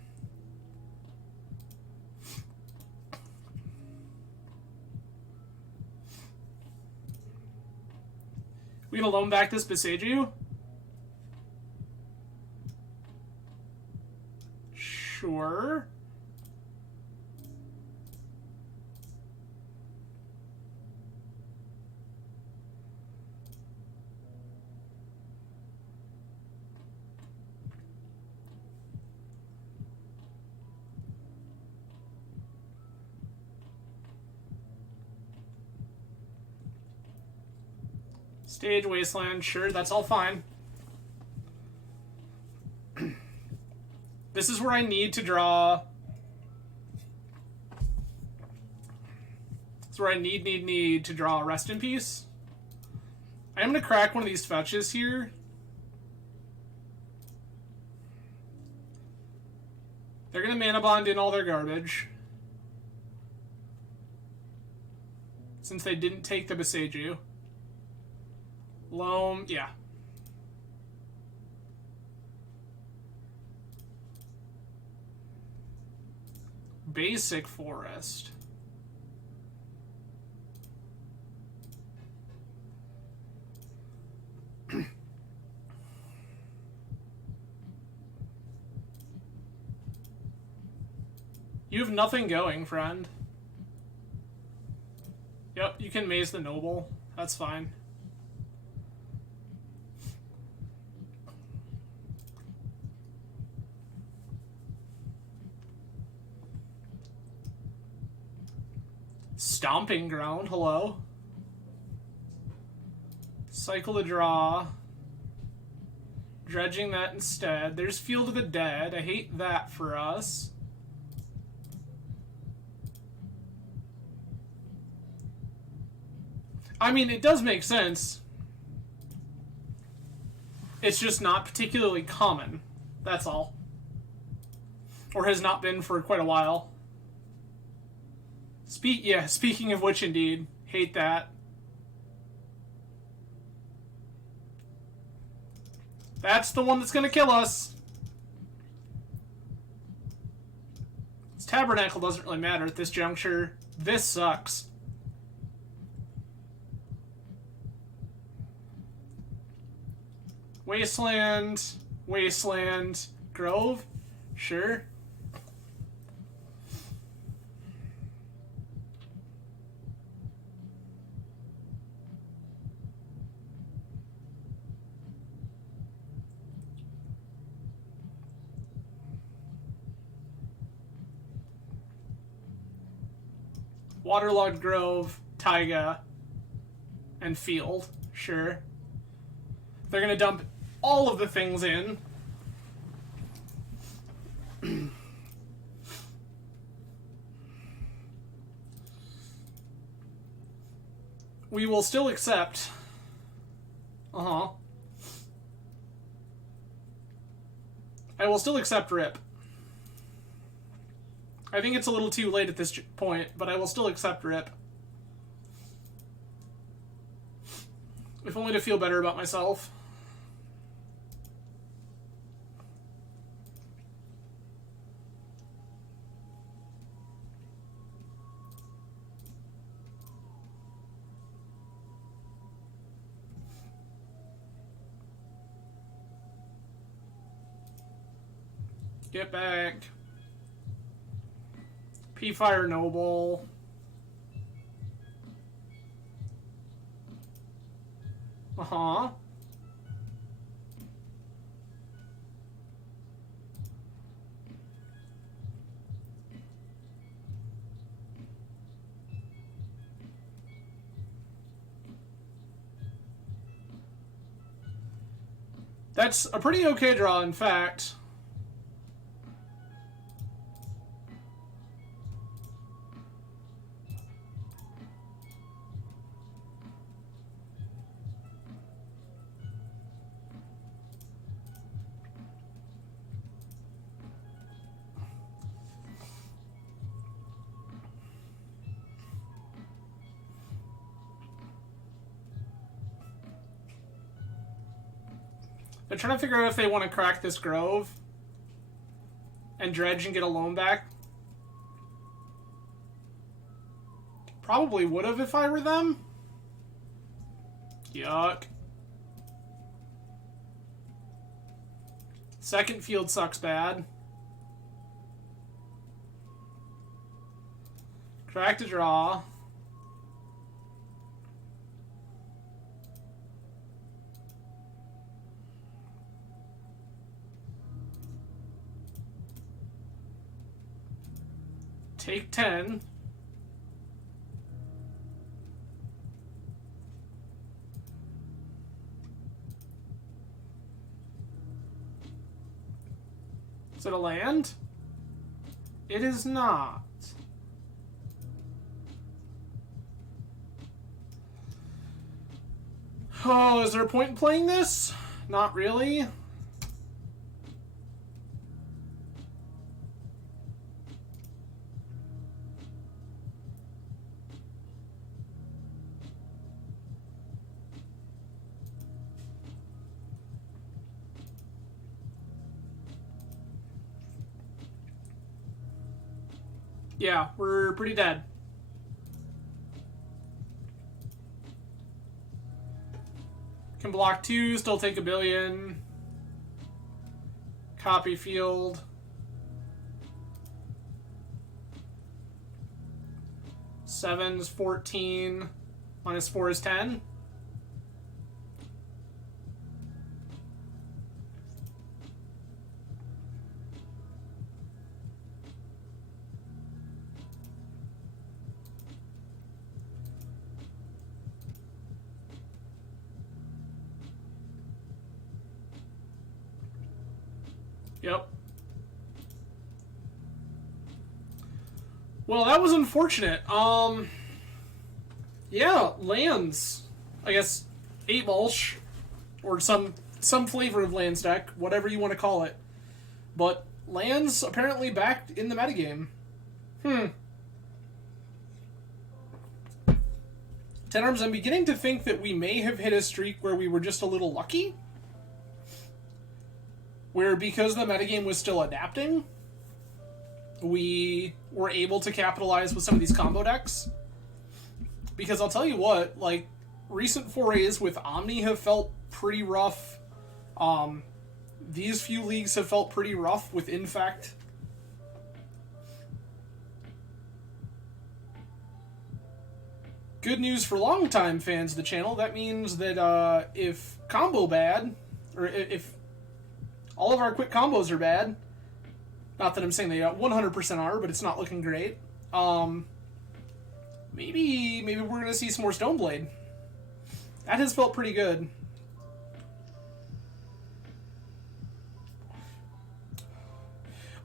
We gonna loan back this Besaju? Sure. Stage Wasteland, sure, that's all fine. This is where I need to draw. This is where I need to draw Rest in Peace. I'm gonna crack one of these fetches here. They're gonna mana bond in all their garbage. Since they didn't take the Besaju. Loam, yeah. Basic Forest. You have nothing going, friend. Yep, you can maze the noble. That's fine. Stomping Ground, hello. Cycle the draw. Dredging that instead. There's Field of the Dead. I hate that for us. I mean, it does make sense. It's just not particularly common. That's all. Or has not been for quite a while. Speaking of which, indeed. Hate that. That's the one that's gonna kill us. This Tabernacle doesn't really matter at this juncture. This sucks. Wasteland, Wasteland, Grove, sure. Waterlogged Grove, Taiga, and Field, sure. They're gonna dump all of the things in. We will still accept. I will still accept RIP. I think it's a little too late at this point, but I will still accept RIP. If only to feel better about myself. Get back. P-Fire Noble. That's a pretty okay draw, in fact. They're trying to figure out if they want to crack this grove and dredge and get a loan back. Probably would have if I were them. Yuck. Second field sucks bad. Crack to draw. Take 10. Is it a land? It is not. Oh, is there a point in playing this? Not really. Yeah, we're pretty dead. Can block 2, still take 1 billion. Copy field. Seven's 14. Minus 4 is 10. Yep. Well, that was unfortunate. Yeah, lands. I guess 8 mulch, or some flavor of lands deck, whatever you want to call it. But lands apparently back in the metagame. 10 arms, I'm beginning to think that we may have hit a streak where we were just a little lucky. Where, because the metagame was still adapting, we were able to capitalize with some of these combo decks. Because I'll tell you what, like, recent forays with Omni have felt pretty rough. These few leagues have felt pretty rough with Infect. Good news for longtime fans of the channel. That means that if combo bad, or if all of our quick combos are bad, not that I'm saying they 100% are, but it's not looking great. Maybe we're going to see some more Stoneblade. That has felt pretty good.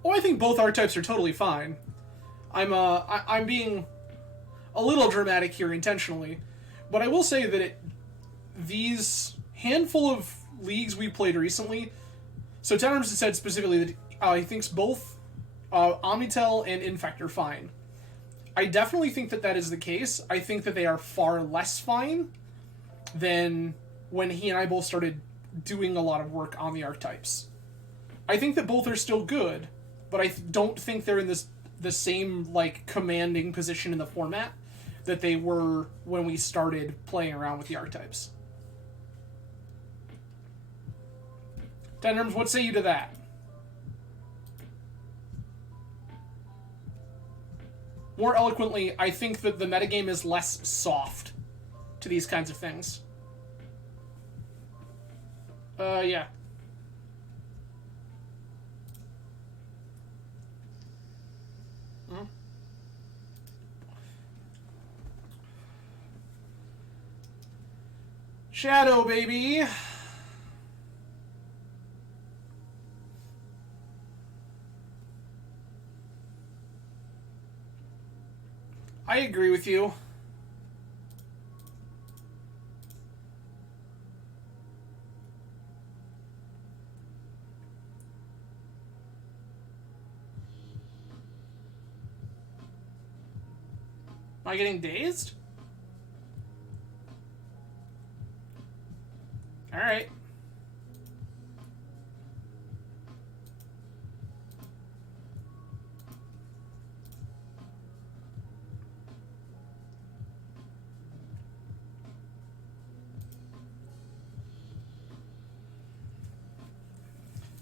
Oh, I think both archetypes are totally fine. I'm being a little dramatic here intentionally, but I will say that these handful of leagues we played recently, so Tenarms has said specifically that he thinks both Omnitel and Infect are fine. I definitely think that is the case. I think that they are far less fine than when he and I both started doing a lot of work on the archetypes. I think that both are still good, but I don't think they're in the same like commanding position in the format that they were when we started playing around with the archetypes. Tenarms, what say you to that? More eloquently, I think that the metagame is less soft to these kinds of things. Yeah. Shadow, baby! I agree with you. Am I getting dazed? Alright.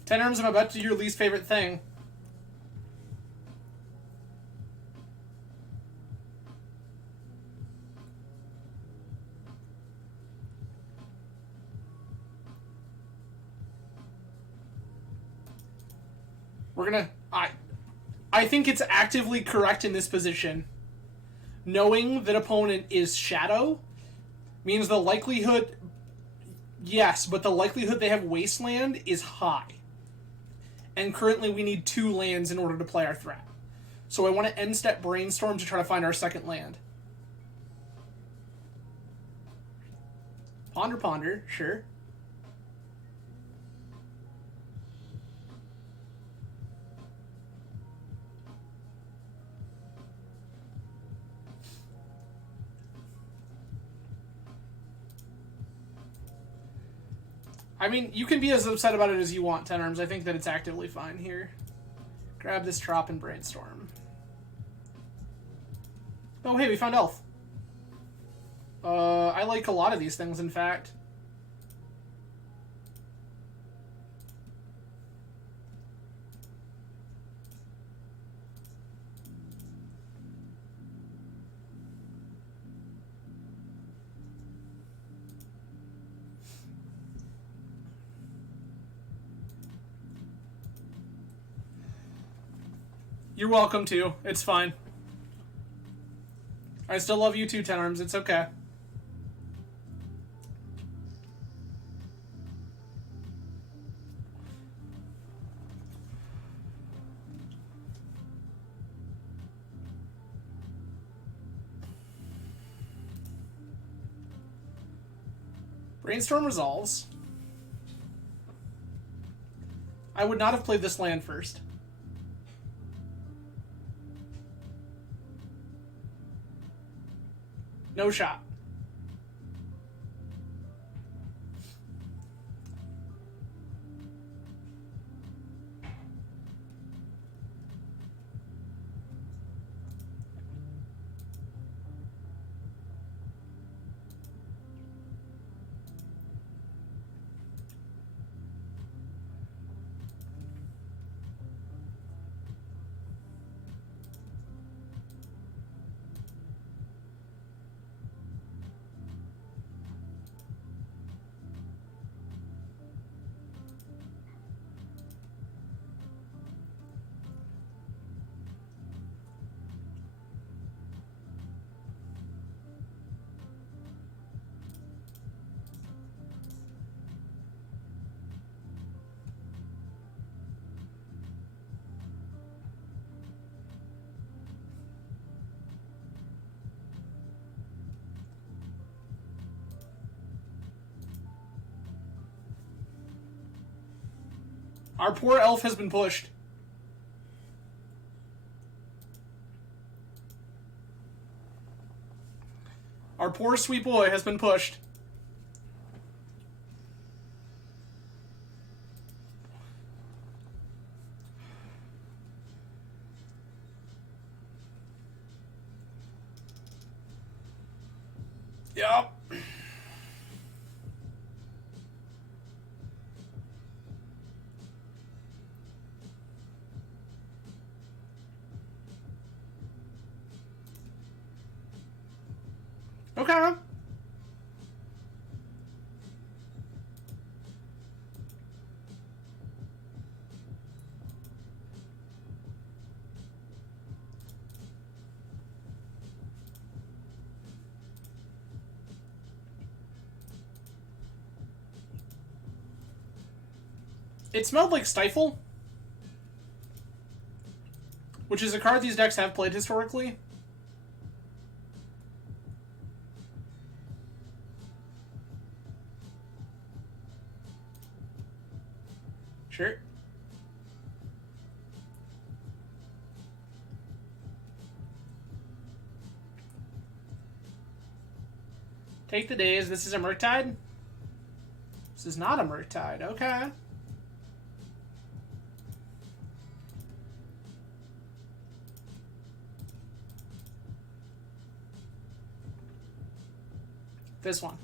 10 arms, I'm about to do your least favorite thing. We're gonna... I think it's actively correct in this position. Knowing that opponent is Shadow means the likelihood... Yes, but the likelihood they have Wasteland is high. And currently we need 2 lands in order to play our threat. So I want to end step Brainstorm to try to find our second land. Ponder, sure. I mean, you can be as upset about it as you want, 10 arms. I think that it's actively fine here. Grab this Trop and Brainstorm. Oh, hey, we found Elf. I like a lot of these things, in fact. You're welcome to. It's fine. I still love you too, 10 arms. It's okay. Brainstorm resolves. I would not have played this land first. No shot. Our poor elf has been pushed. Our poor sweet boy has been pushed. Yep. Okay. It smelled like Stifle, which is a card these decks have played historically. Sure. Take the days. This is a Murktide? This is not a Murktide. Okay. This one.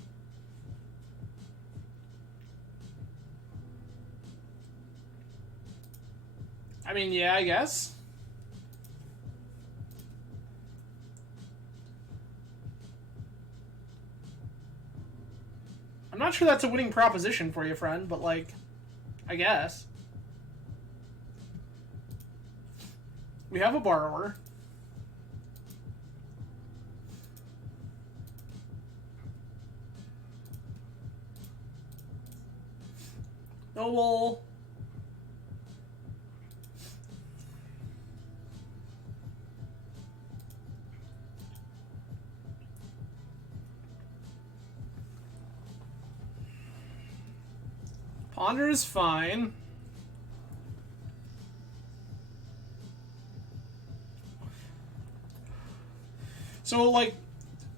I mean, yeah, I guess. I'm not sure that's a winning proposition for you, friend, but, like, I guess. We have a borrower. Noble. Ponder is fine. So, like,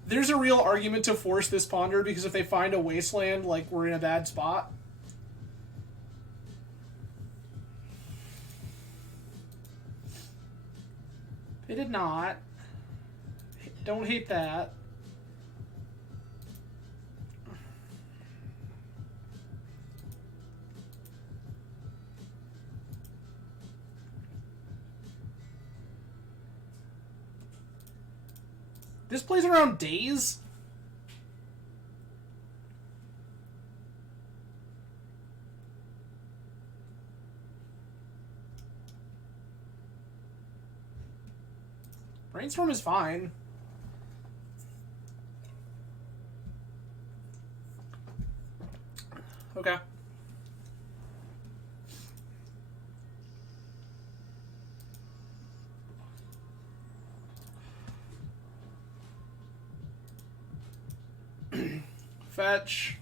there's a real argument to force this Ponder, because if they find a Wasteland, like, we're in a bad spot. They did not. Don't hate that. This plays around days? Brainstorm is fine. Okay. Fetch.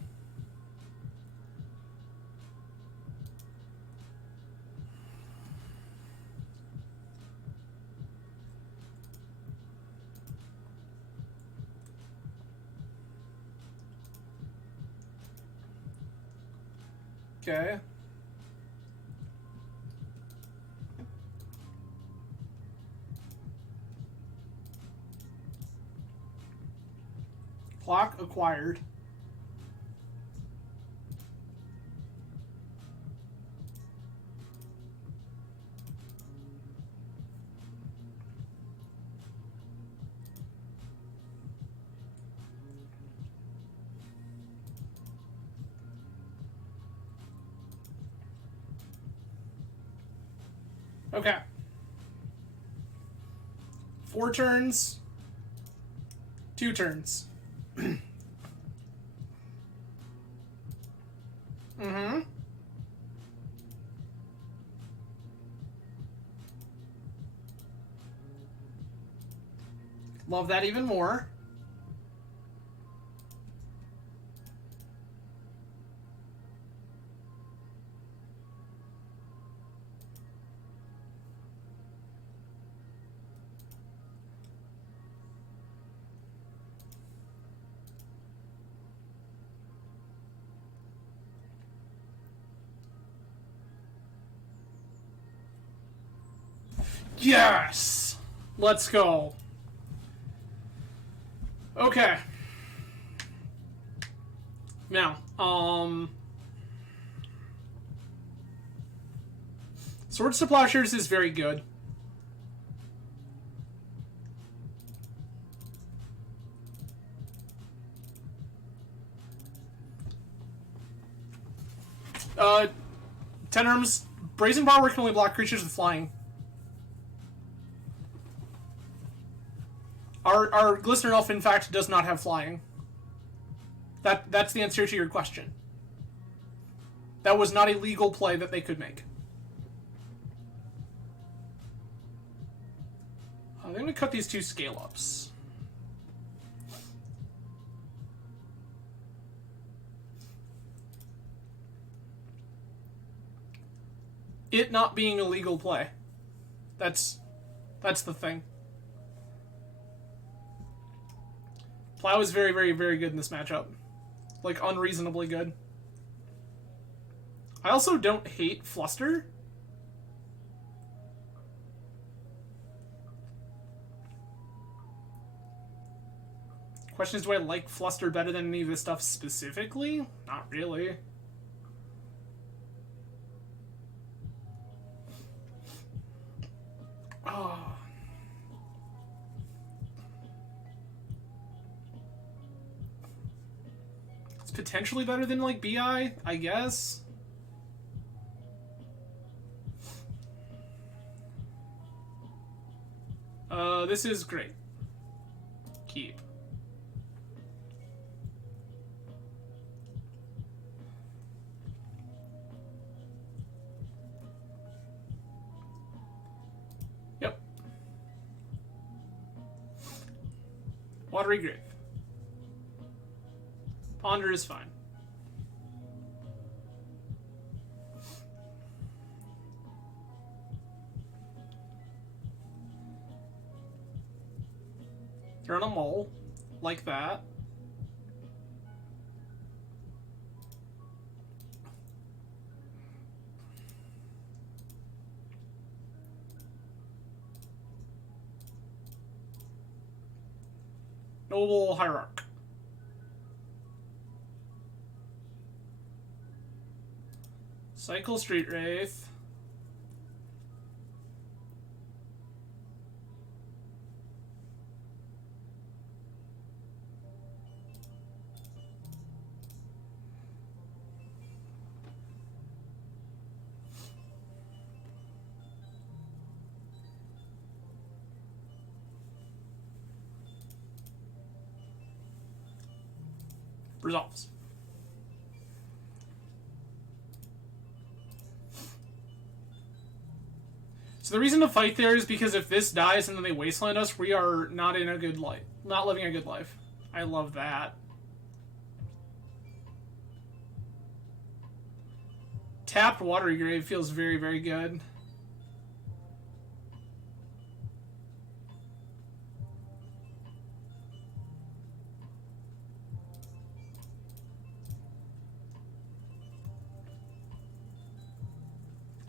Okay. Clock acquired. Okay. 4 turns. 2 turns. Mm-hmm. Love that even more. Yes! Let's go. Okay. Now, Swords to Plowshares is very good. Tenarms, Brazen Borrower can only block creatures with flying. Our Glistener Elf, in fact, does not have flying. That's the answer to your question. That was not a legal play that they could make. I'm going to cut these 2 scale-ups. It not being a legal play. That's the thing. Plow is very, very, very good in this matchup. Like, unreasonably good. I also don't hate Fluster. Question is, do I like Fluster better than any of this stuff specifically? Not really. potentially better than, like, BI, I guess. This is great. Keep. Yep. Watery Grave. Ponder is fine. Turn a mole, like that. Noble Hierarch. Cycle Street Wraith. Resolves. So the reason to fight there is because if this dies and then they wasteland us, we are not in a good life. Not living a good life. I love that. Tapped Watery Grave feels very, very good.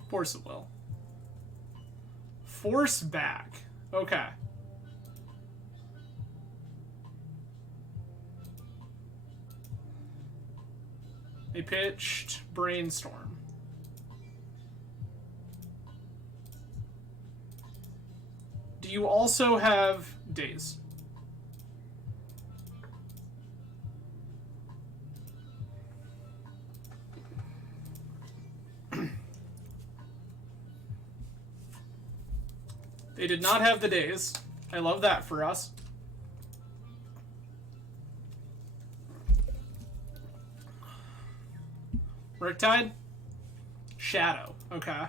Force of Will. Force back. Okay. They pitched Brainstorm. Do you also have Daze? They did not have the Daze. I love that for us. Riptide? Shadow. Okay.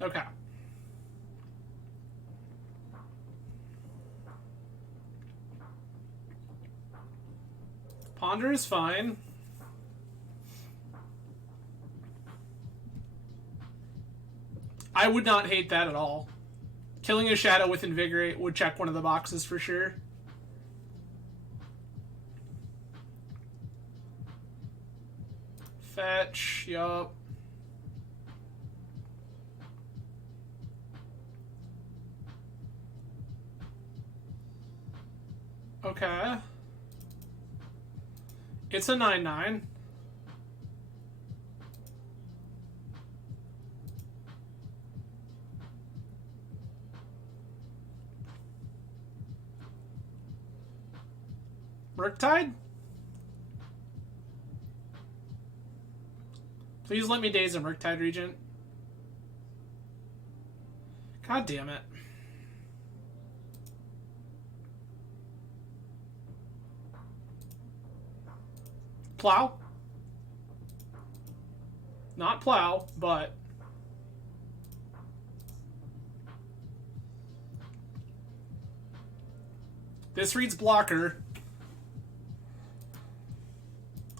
Okay. Ponder is fine. I would not hate that at all. Killing a shadow with Invigorate would check one of the boxes for sure. Fetch, yup. Okay. It's a 9/9. Riptide? Please let me daze a Murktide Regent. God damn it. Plow? Not plow, but... This reads blocker.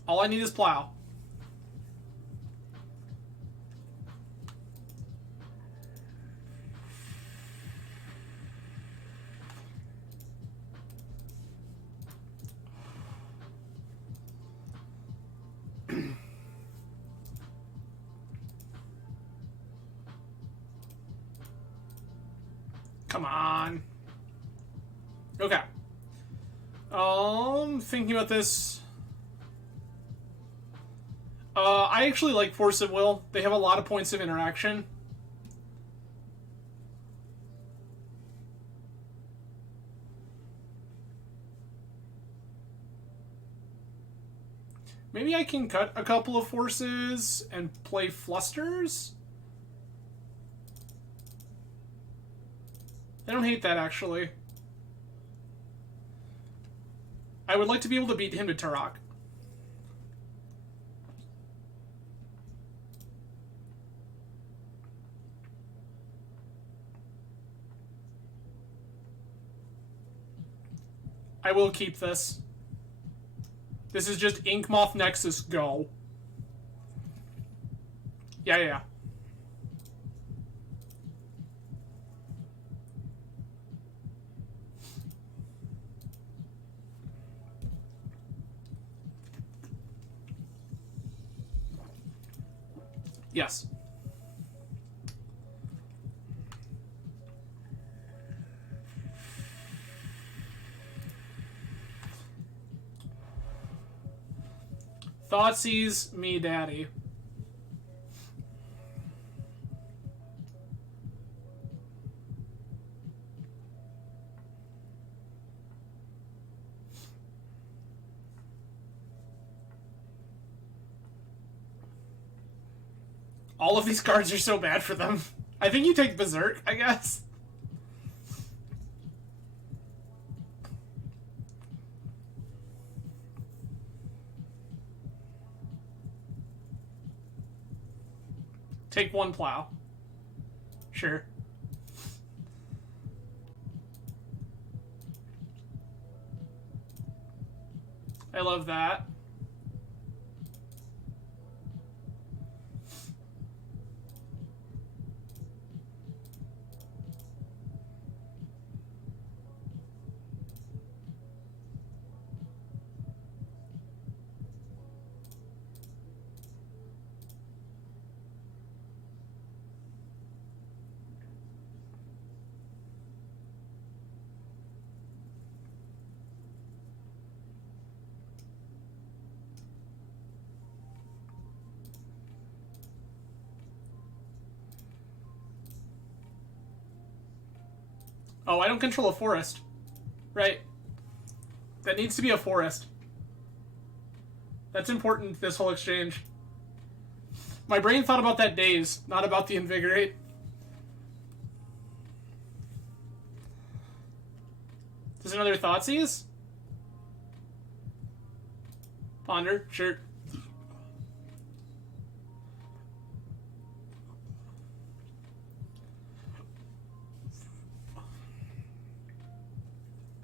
All I need is plow. Come on. Okay. Thinking about this. I actually like Force of Will. They have a lot of points of interaction. Maybe I can cut a couple of forces and play Flusters? I don't hate that, actually. I would like to be able to beat him to Turok. I will keep this. This is just Inkmoth Nexus, go. Yeah. Yes. Thoughtseize me, daddy. All of these cards are so bad for them. I think you take Berserk, I guess. Take one plow. Sure. I love that. Oh, I don't control a forest. Right. That needs to be a forest. That's important, this whole exchange. My brain thought about that daze, not about the Invigorate. Does another Thoughtseize? Ponder, sure.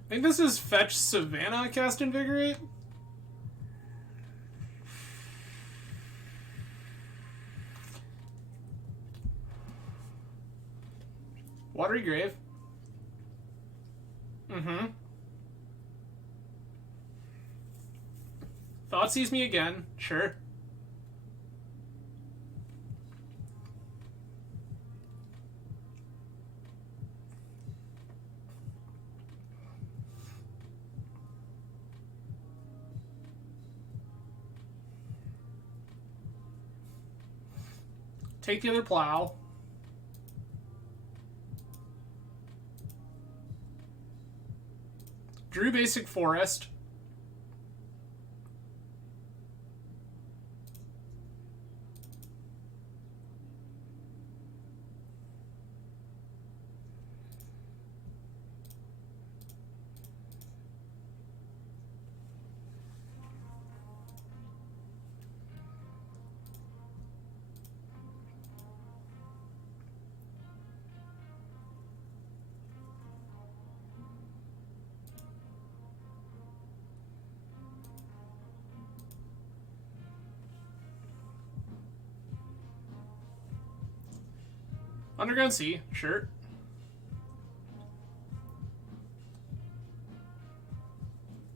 I think this is Fetch Savannah cast Invigorate. Watery Grave. Mm-hmm. Thoughtseize me again. Sure. Take the other plow. Drew basic forest. Underground Sea, sure.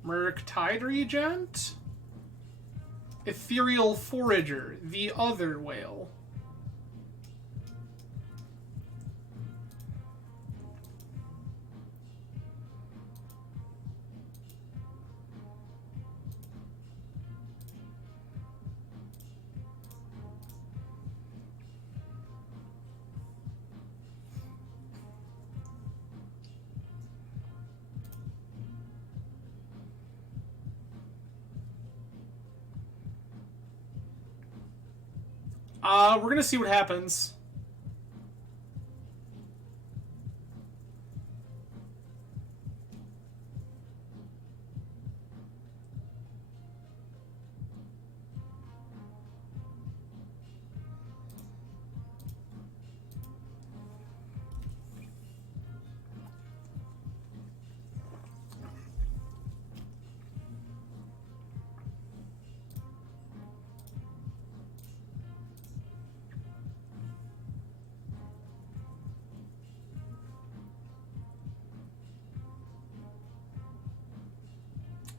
Murktide Regent. Ethereal Forager, the other whale. We're gonna see what happens.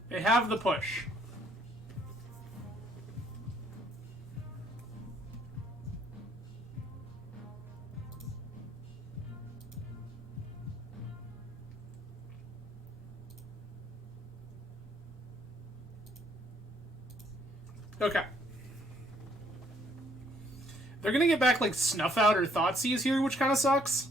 They have the push. Okay. They're gonna get back like Snuff Out or Thoughtseize here, which kind of sucks.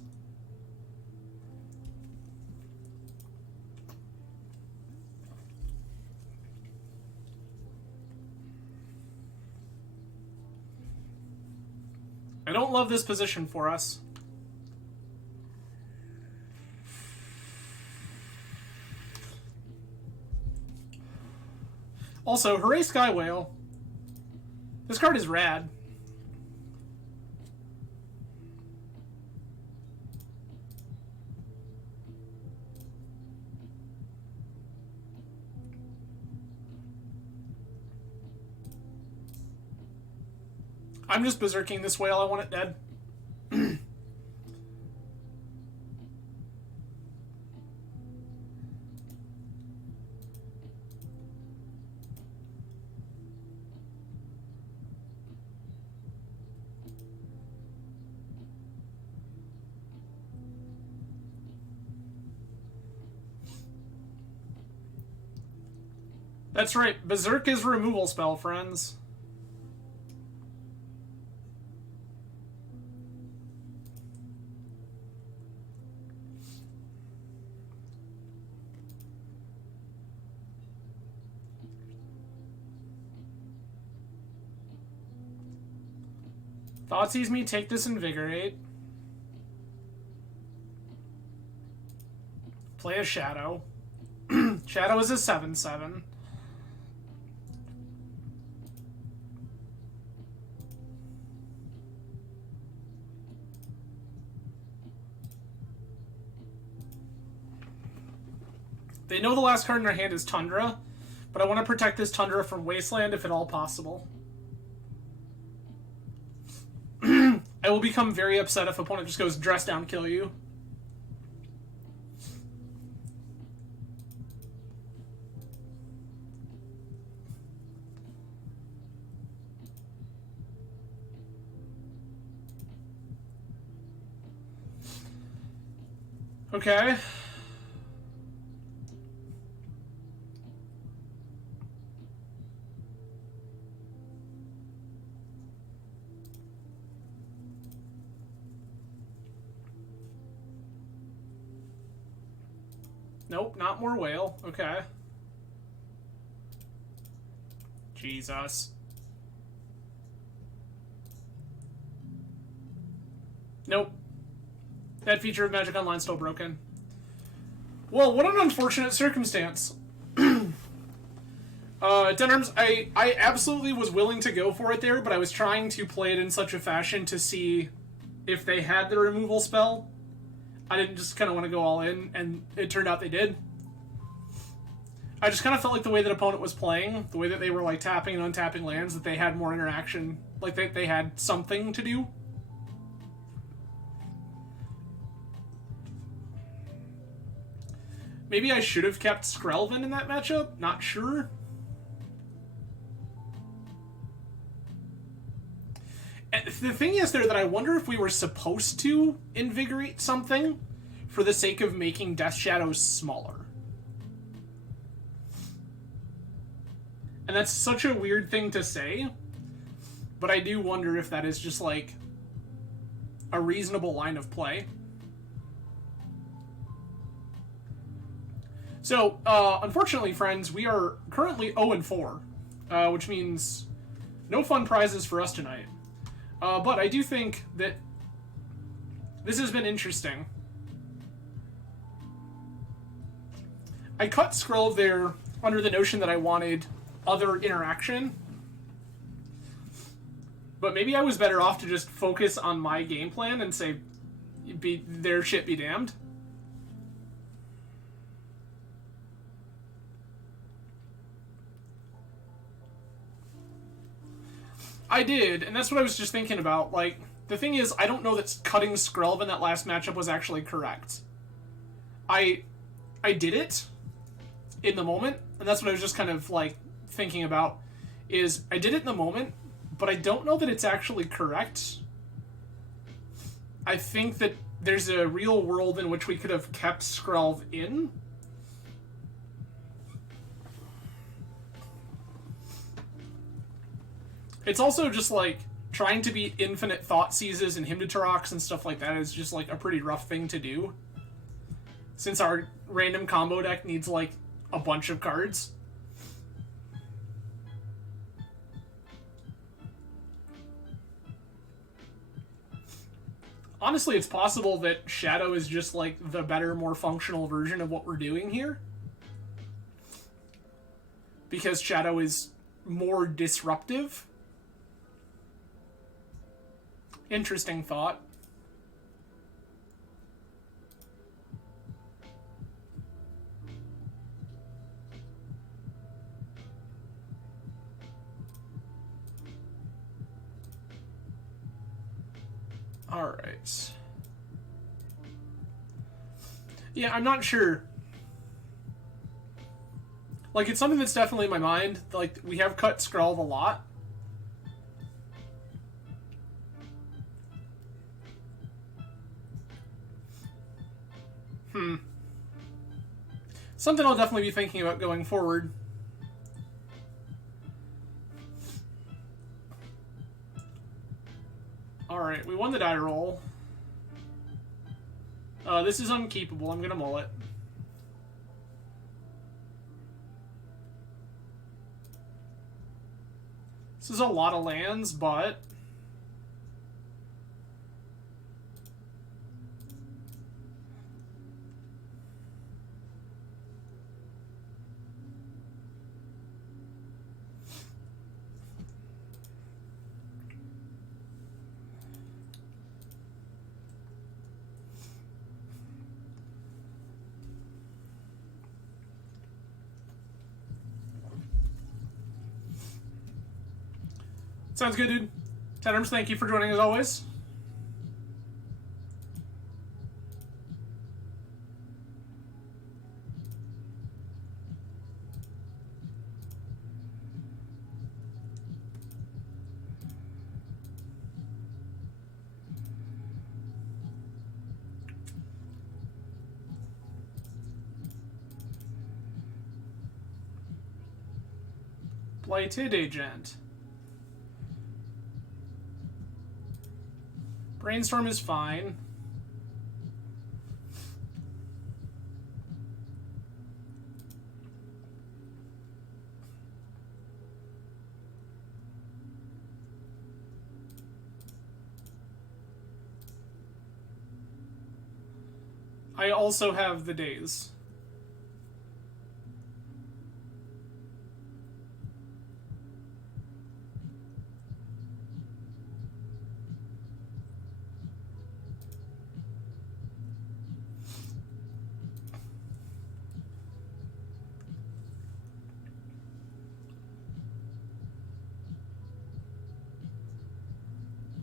I don't love this position for us. Also, hooray Sky Whale. This card is rad. I'm just berserking this whale. I want it dead. That's right. Berserk is a removal spell, friends. Thoughtseize me, take this Invigorate. Play a Shadow. Shadow is a 7/7. They know the last card in their hand is Tundra, but I want to protect this Tundra from Wasteland if at all possible. I will become very upset if opponent just goes dress down, kill you. Okay. Nope, not more whale. Okay. Jesus. Nope. That feature of Magic Online still broken. Well, what an unfortunate circumstance. Denarms, I absolutely was willing to go for it there, but I was trying to play it in such a fashion to see if they had the removal spell. I didn't just kind of want to go all in, and it turned out they did. I just kind of felt like the way that opponent was playing, the way that they were like tapping and untapping lands, that they had more interaction, like they had something to do. Maybe I should have kept Skrelvin in that matchup, not sure. And the thing is there that I wonder if we were supposed to invigorate something for the sake of making Death Shadows smaller. And that's such a weird thing to say, but I do wonder if that is just like a reasonable line of play. So, unfortunately, friends, we are currently 0-4, which means no fun prizes for us tonight. But I do think that this has been interesting. I cut Skrull there under the notion that I wanted other interaction. But maybe I was better off to just focus on my game plan and say, their shit be damned. I did, and that's what I was just thinking about. Like, the thing is, I don't know that cutting Skrull in that last matchup was actually correct. I did it in the moment, and that's what I was just kind of, like, thinking about, is I did it in the moment, but I don't know that it's actually correct. I think that there's a real world in which we could have kept Skrull in. It's also just, like, trying to beat infinite Thought Seizes and Hymnotorox and stuff like that is just, like, a pretty rough thing to do. Since our random combo deck needs, like, a bunch of cards. Honestly, it's possible that Shadow is just, like, the better, more functional version of what we're doing here. Because Shadow is more disruptive. Interesting thought. Alright. Yeah, I'm not sure. Like, it's something that's definitely in my mind. Like, we have cut Skrull a lot. Something I'll definitely be thinking about going forward. Alright, we won the die roll. This is unkeepable. I'm gonna mull it. This is a lot of lands, but... Sounds good, dude. Tenarms, thank you for joining as always. Blighted Agent. Brainstorm is fine. I also have the days.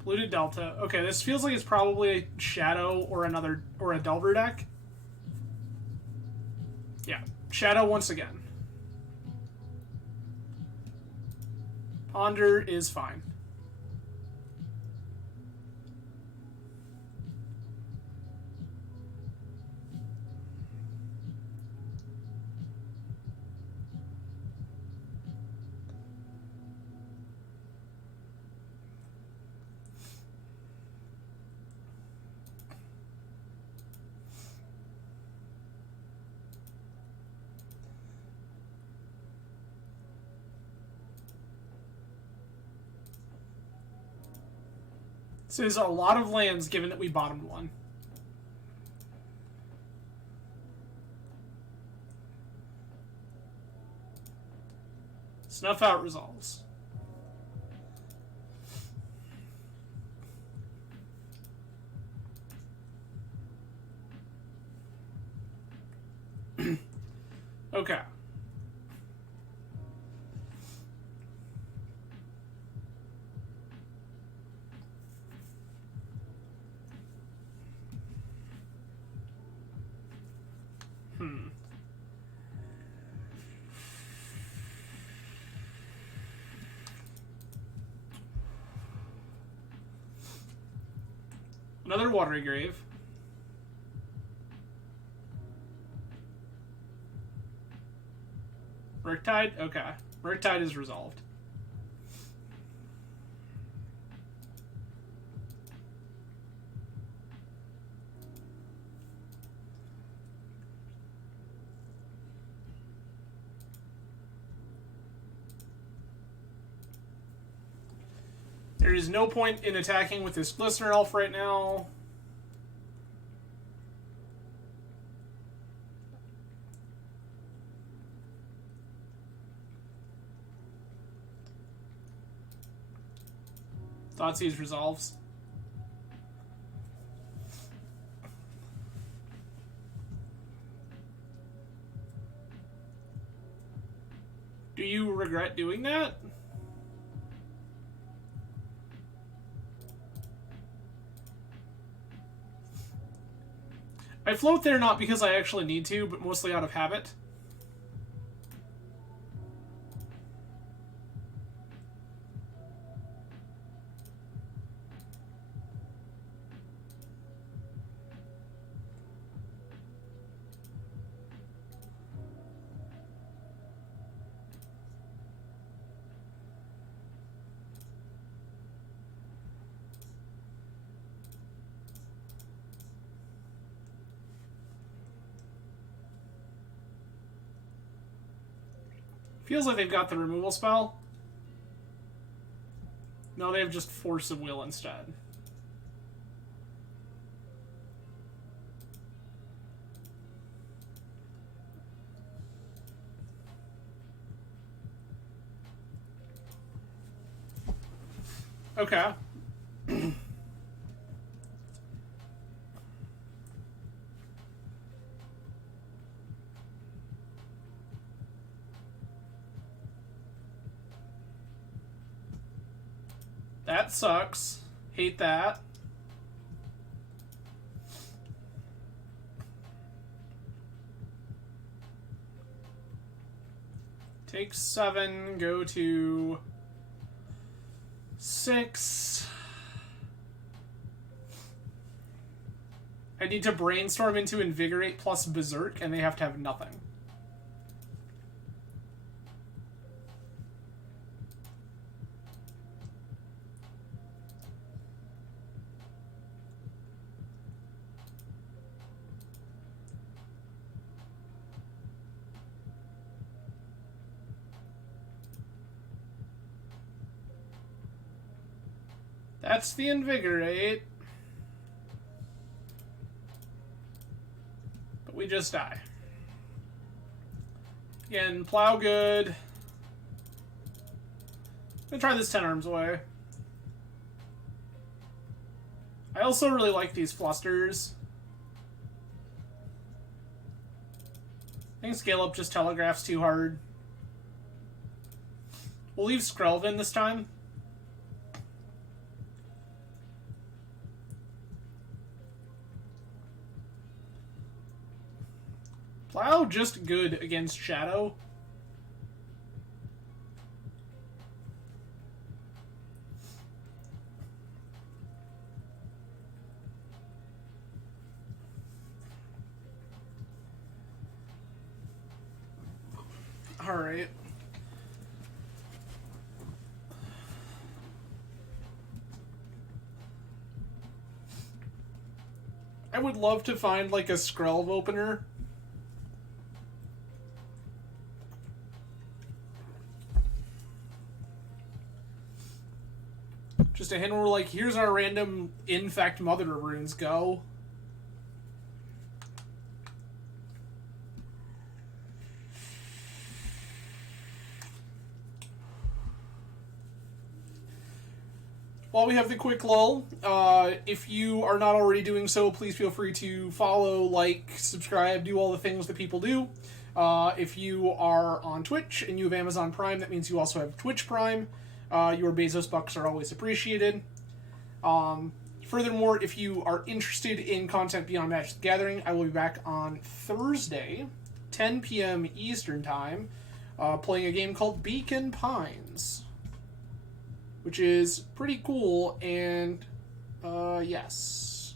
Polluted Delta. Okay, this feels like it's probably Shadow or a Delver deck. Yeah, Shadow once again. Ponder is fine. So there's a lot of lands given that we bottomed one. Snuff out resolves. Okay. Another watery grave. Riptide? Okay. Riptide is resolved. There is no point in attacking with this Glistener Elf right now. Thoughtseize resolves. Do you regret doing that? I float there not because I actually need to, but mostly out of habit. Feels like they've got the removal spell. No, they have just Force of Will instead. Okay. That sucks. Hate that. Take 7, go to 6. I need to brainstorm into Invigorate plus Berserk, and they have to have nothing. That's the Invigorate. But we just die. Again, Plow good. I'm gonna try this 10 arms away. I also really like these Flusters. I think Scale Up just telegraphs too hard. We'll leave Skrelvin this time. Plow just good against Shadow. All right. I would love to find like a Skrelv opener. Just a hand where we're like, here's our random Infect Mother runes, go. While we have the quick lull, if you are not already doing so, please feel free to follow, like, subscribe, do all the things that people do. If you are on Twitch and you have Amazon Prime, that means you also have Twitch Prime. Your Bezos bucks are always appreciated. Furthermore, if you are interested in content beyond Magic the Gathering, I will be back on Thursday, 10 p.m. Eastern Time, playing a game called Beacon Pines, which is pretty cool, and, yes.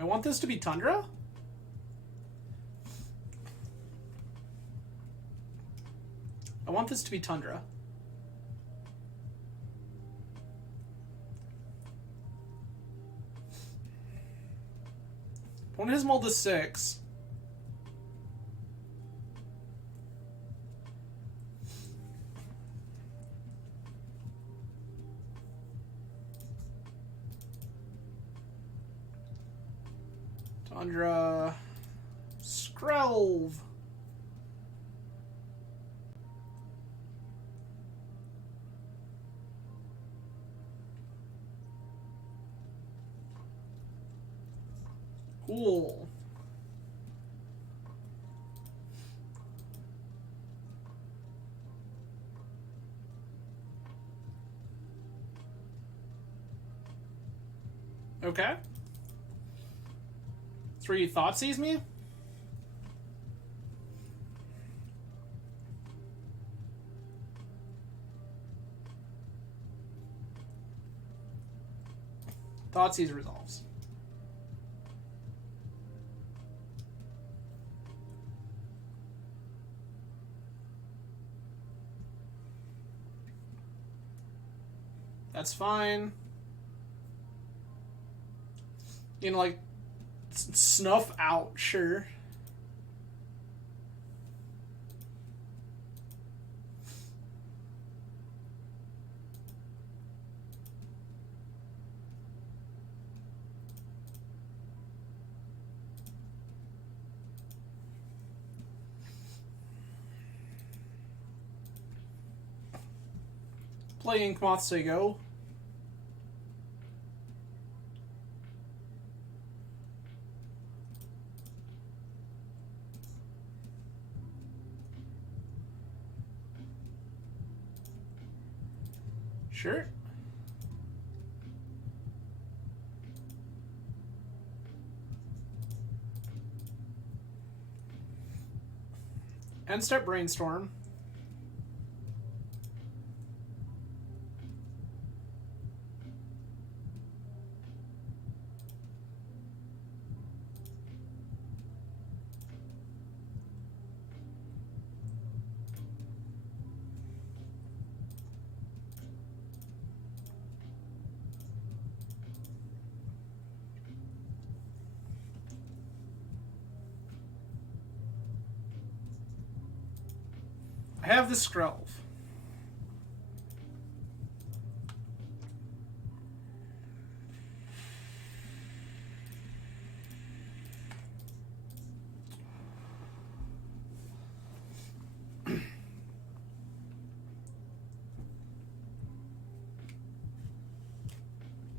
I want this to be Tundra? I want this to be Tundra. Opponent has mulled to 6. Tundra. Skrelv. Cool. Okay. 3 Thoughtseize me? Thoughtseize resolves. That's fine. You know, like, snuff out, sure. Playing Moth Sago. Sure. And start Brainstorm. I have the Skrelv.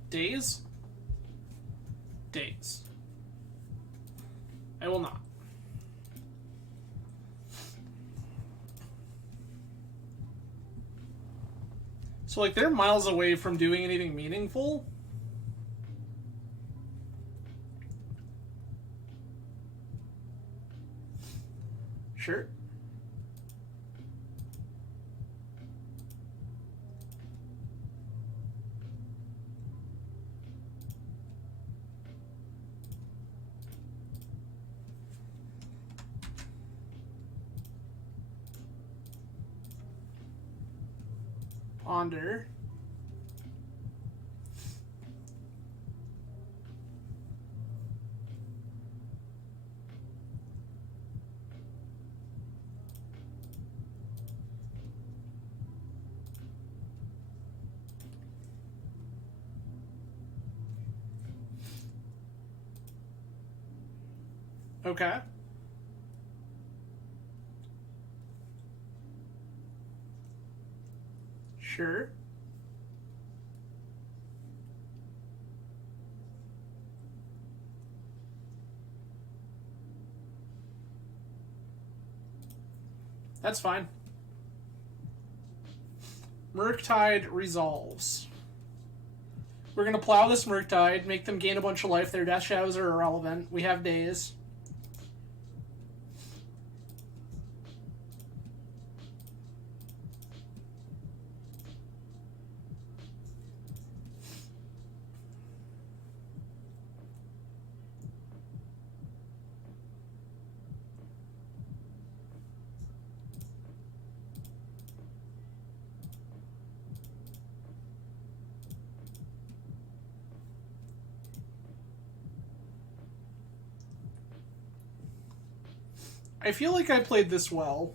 Days? Days. I will not. So, like, they're miles away from doing anything meaningful. Sure. Ponder. Okay. Sure. That's fine. Murktide resolves. We're going to plow this Murktide, make them gain a bunch of life. Their Death Shadows are irrelevant. We have days. I feel like I played this well.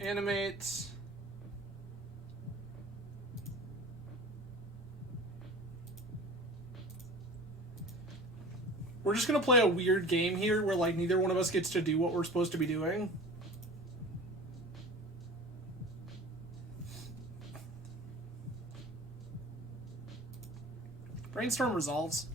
Animate. We're just gonna play a weird game here where like neither one of us gets to do what we're supposed to be doing. Brainstorm resolves.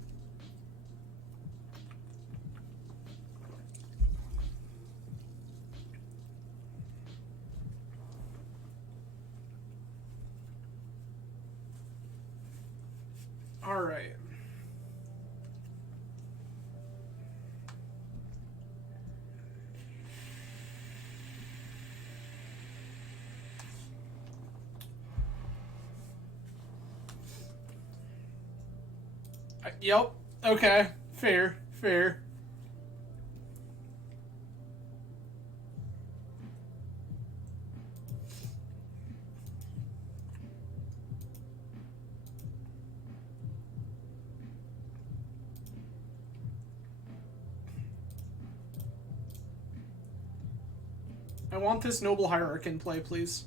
All right. Yep. Okay. Fair. Fair. I want this Noble Hierarch in play, please.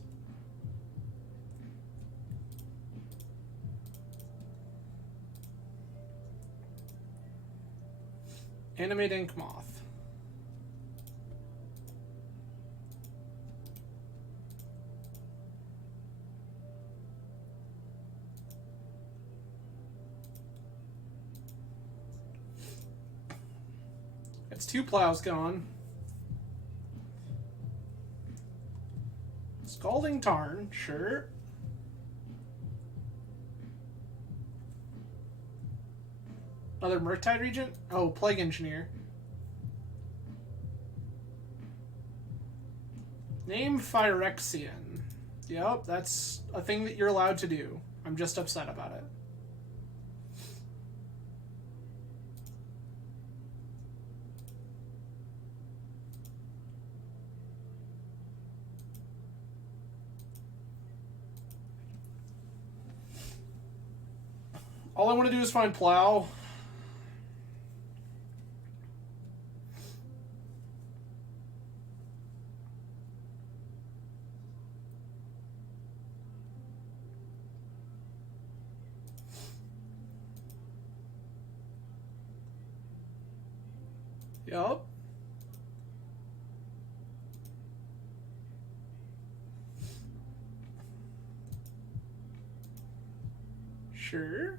Animate Ink Moth. It's 2 plows gone. Scalding Tarn, sure. Another Murktide Regent? Oh, Plague Engineer. Name Phyrexian. Yep, that's a thing that you're allowed to do. I'm just upset about it. All I want to do is find Plow. Yup. Sure.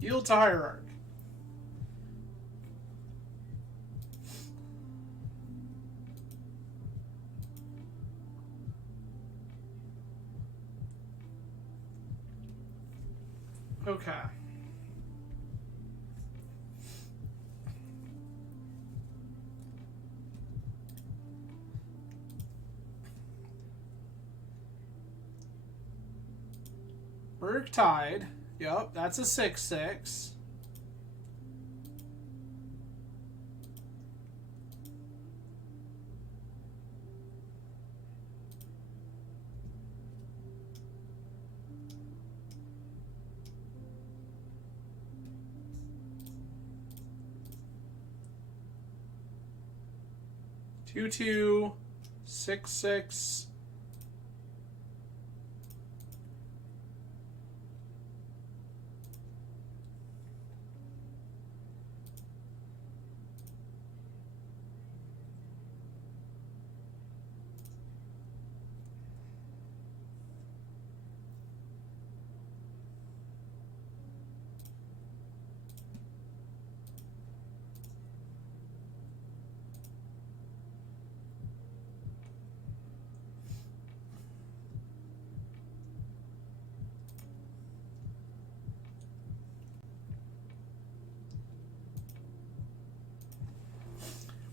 Yield to Hierarch. Okay. Murktide. Yep, that's a 6/6. Two, 2, 6/6.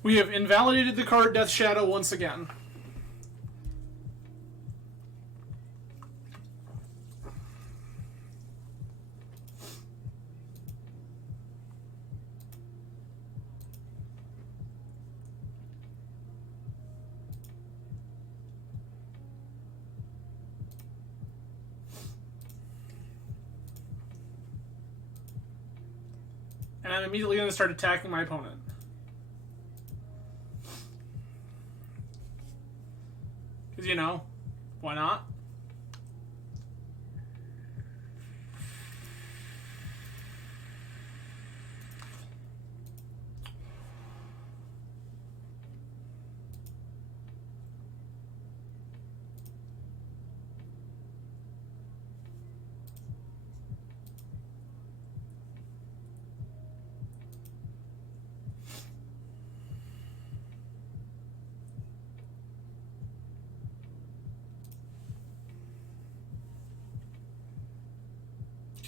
We have invalidated the card Death Shadow once again. And I'm immediately going to start attacking my opponent. Because, you know, why not?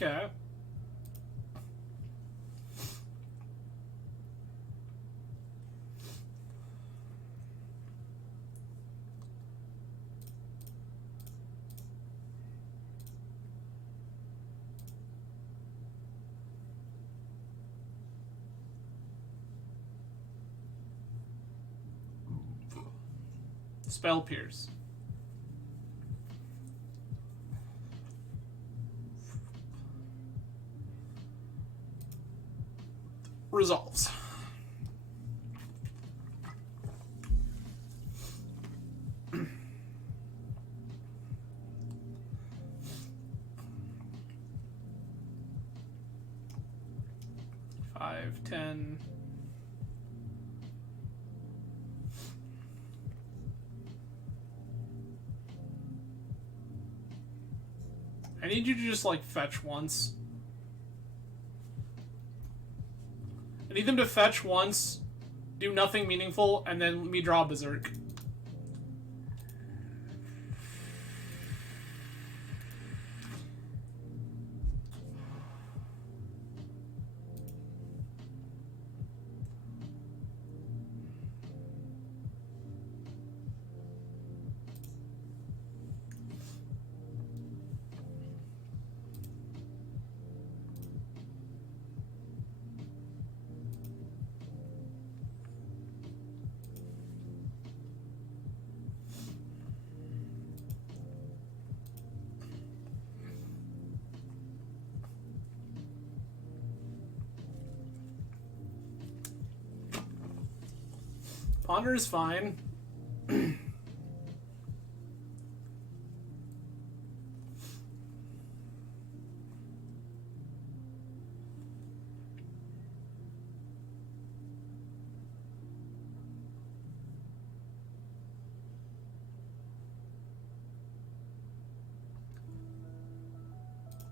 Okay. Spell Pierce. Resolves. Five, 10. I need you to just, like, fetch once. I need them to fetch once, do nothing meaningful, and then let me draw Berserk. Ponder is fine.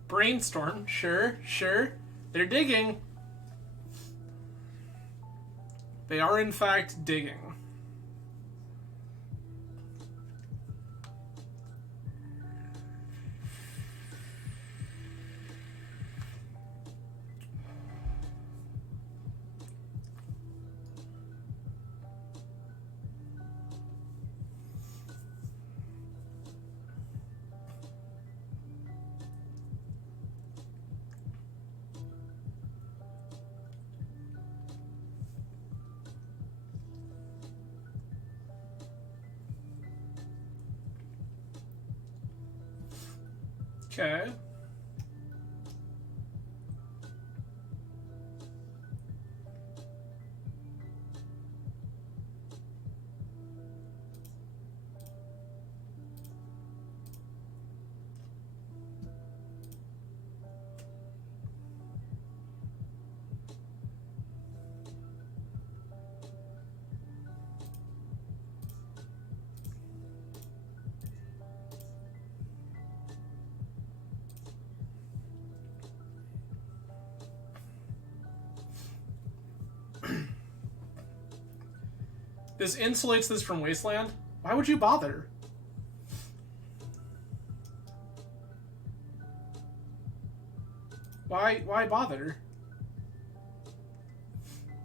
Brainstorm, sure. They're digging. They are, in fact, digging. Okay. This insulates this from Wasteland? Why would you bother? Why bother?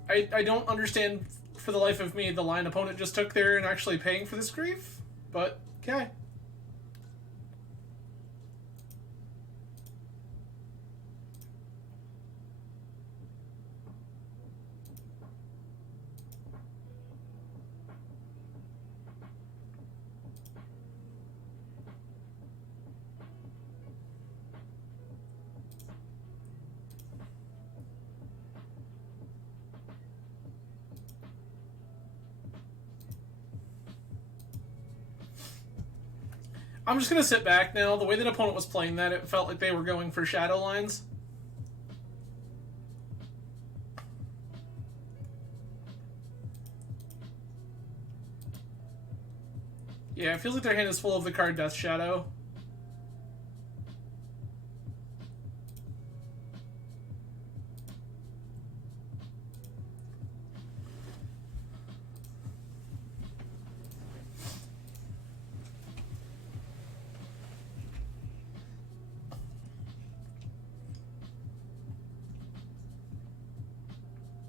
I don't understand for the life of me the line opponent just took there and actually paying for this grief, but okay. I'm just gonna sit back now. The way that opponent was playing that, it felt like they were going for shadow lines. Yeah, it feels like their hand is full of the card Death Shadow.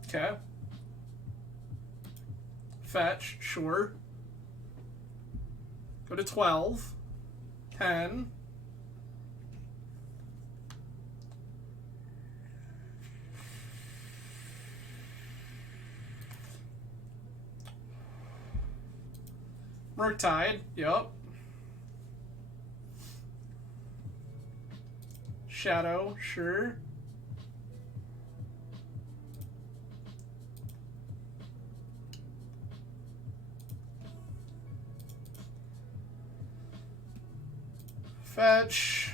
Okay. Fetch, sure. Go to 12. 10. Murktide, yup. Shadow, sure. Fetch.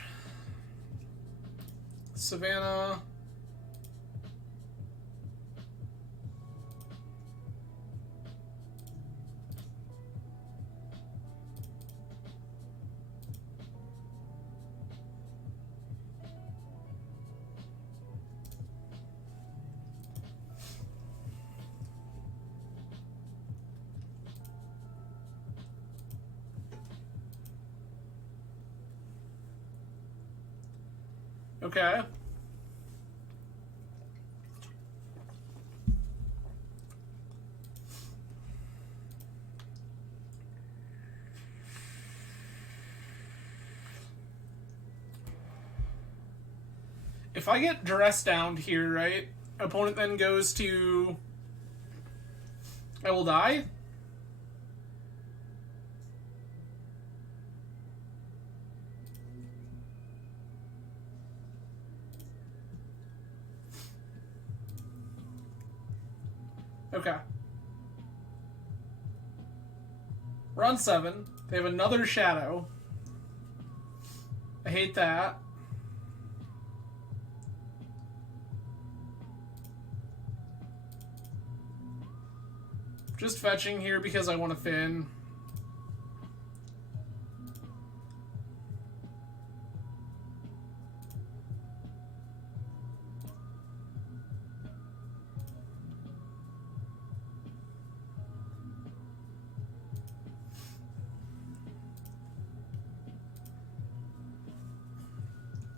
Savannah. Okay. If I get dressed down here, right? Opponent then goes to... I will die? Okay. We're on 7. They have another shadow. I hate that. Just fetching here because I want to thin.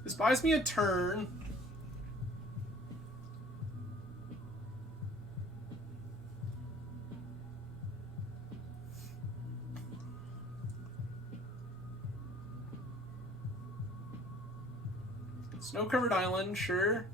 This buys me a turn. Snow-covered island, sure.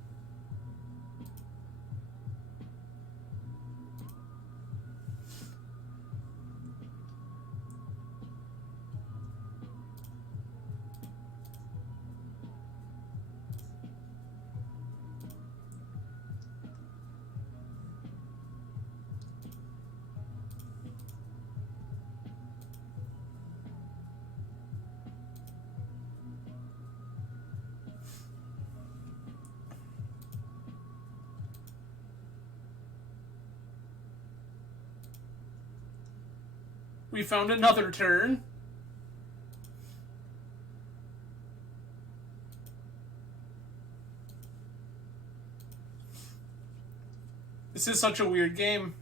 We found another turn. This is such a weird game.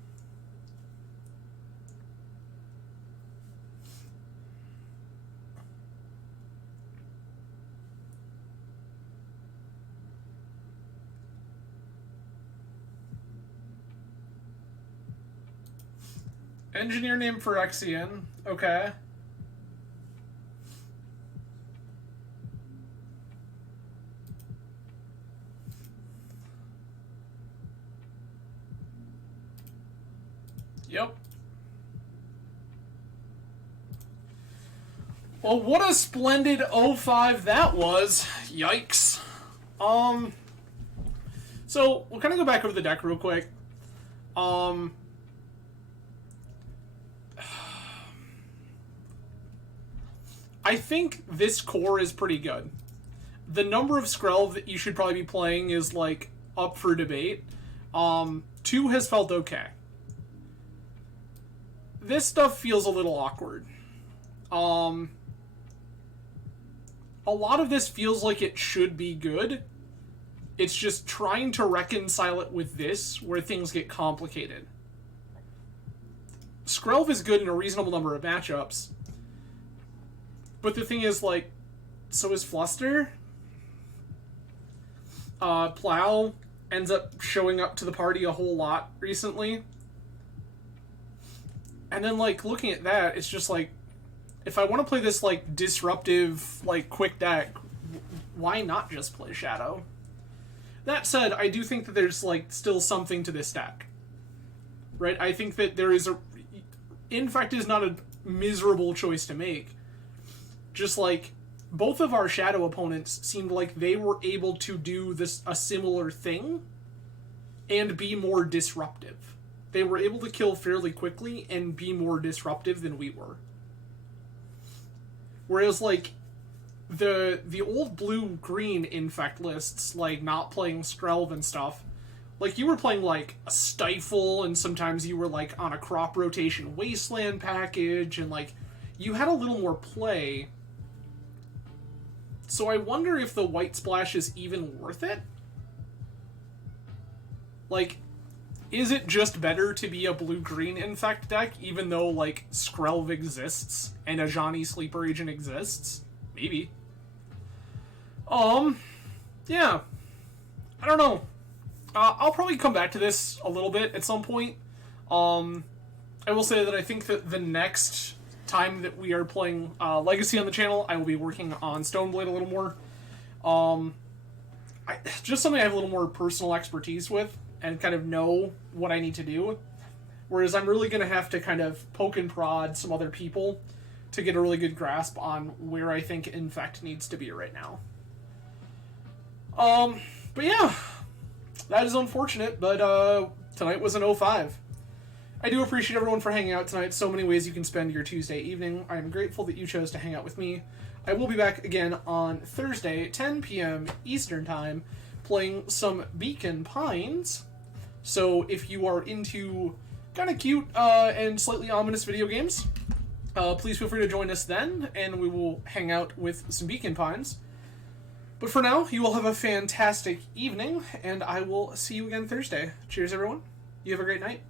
Engineer named Phyrexian. Okay. Yep. Well, what a splendid 05 that was. Yikes. So, we'll kind of go back over the deck real quick. I think this core is pretty good. The number of Skrelv that you should probably be playing is, like, up for debate. 2 has felt okay. This stuff feels a little awkward. A lot of this feels like it should be good. It's just trying to reconcile it with this, where things get complicated. Skrelv is good in a reasonable number of matchups. But the thing is, like, so is Fluster. Plow ends up showing up to the party a whole lot recently. And then, like, looking at that, it's just like, if I want to play this, like, disruptive, like, quick deck, why not just play Shadow? That said, I do think that there's, like, still something to this deck. Right? I think that there is a... Infect is not a miserable choice to make. Just, like, both of our Shadow opponents seemed like they were able to do a similar thing and be more disruptive. They were able to kill fairly quickly and be more disruptive than we were. Whereas, like, the old blue-green Infect lists, like, not playing Skrelv and stuff, like, you were playing, like, a Stifle, and sometimes you were, like, on a crop rotation Wasteland package, and, like, you had a little more play. So I wonder if the White Splash is even worth it? Like, is it just better to be a blue-green Infect deck, even though, like, Skrelv exists and a Johnny Sleeper Agent exists? Maybe. Yeah. I don't know. I'll probably come back to this a little bit at some point. I will say that I think that the next time that we are playing Legacy on the channel, I will be working on Stoneblade a little more. Just something I have a little more personal expertise with and kind of know what I need to do. Whereas I'm really going to have to kind of poke and prod some other people to get a really good grasp on where I think Infect needs to be right now. But yeah, that is unfortunate, but tonight was an 05. I do appreciate everyone for hanging out tonight. So many ways you can spend your Tuesday evening. I am grateful that you chose to hang out with me. I will be back again on Thursday, 10 p.m. Eastern Time, playing some Beacon Pines. So if you are into kind of cute and slightly ominous video games, please feel free to join us then, and we will hang out with some Beacon Pines. But for now, you will have a fantastic evening, and I will see you again Thursday. Cheers, everyone. You have a great night.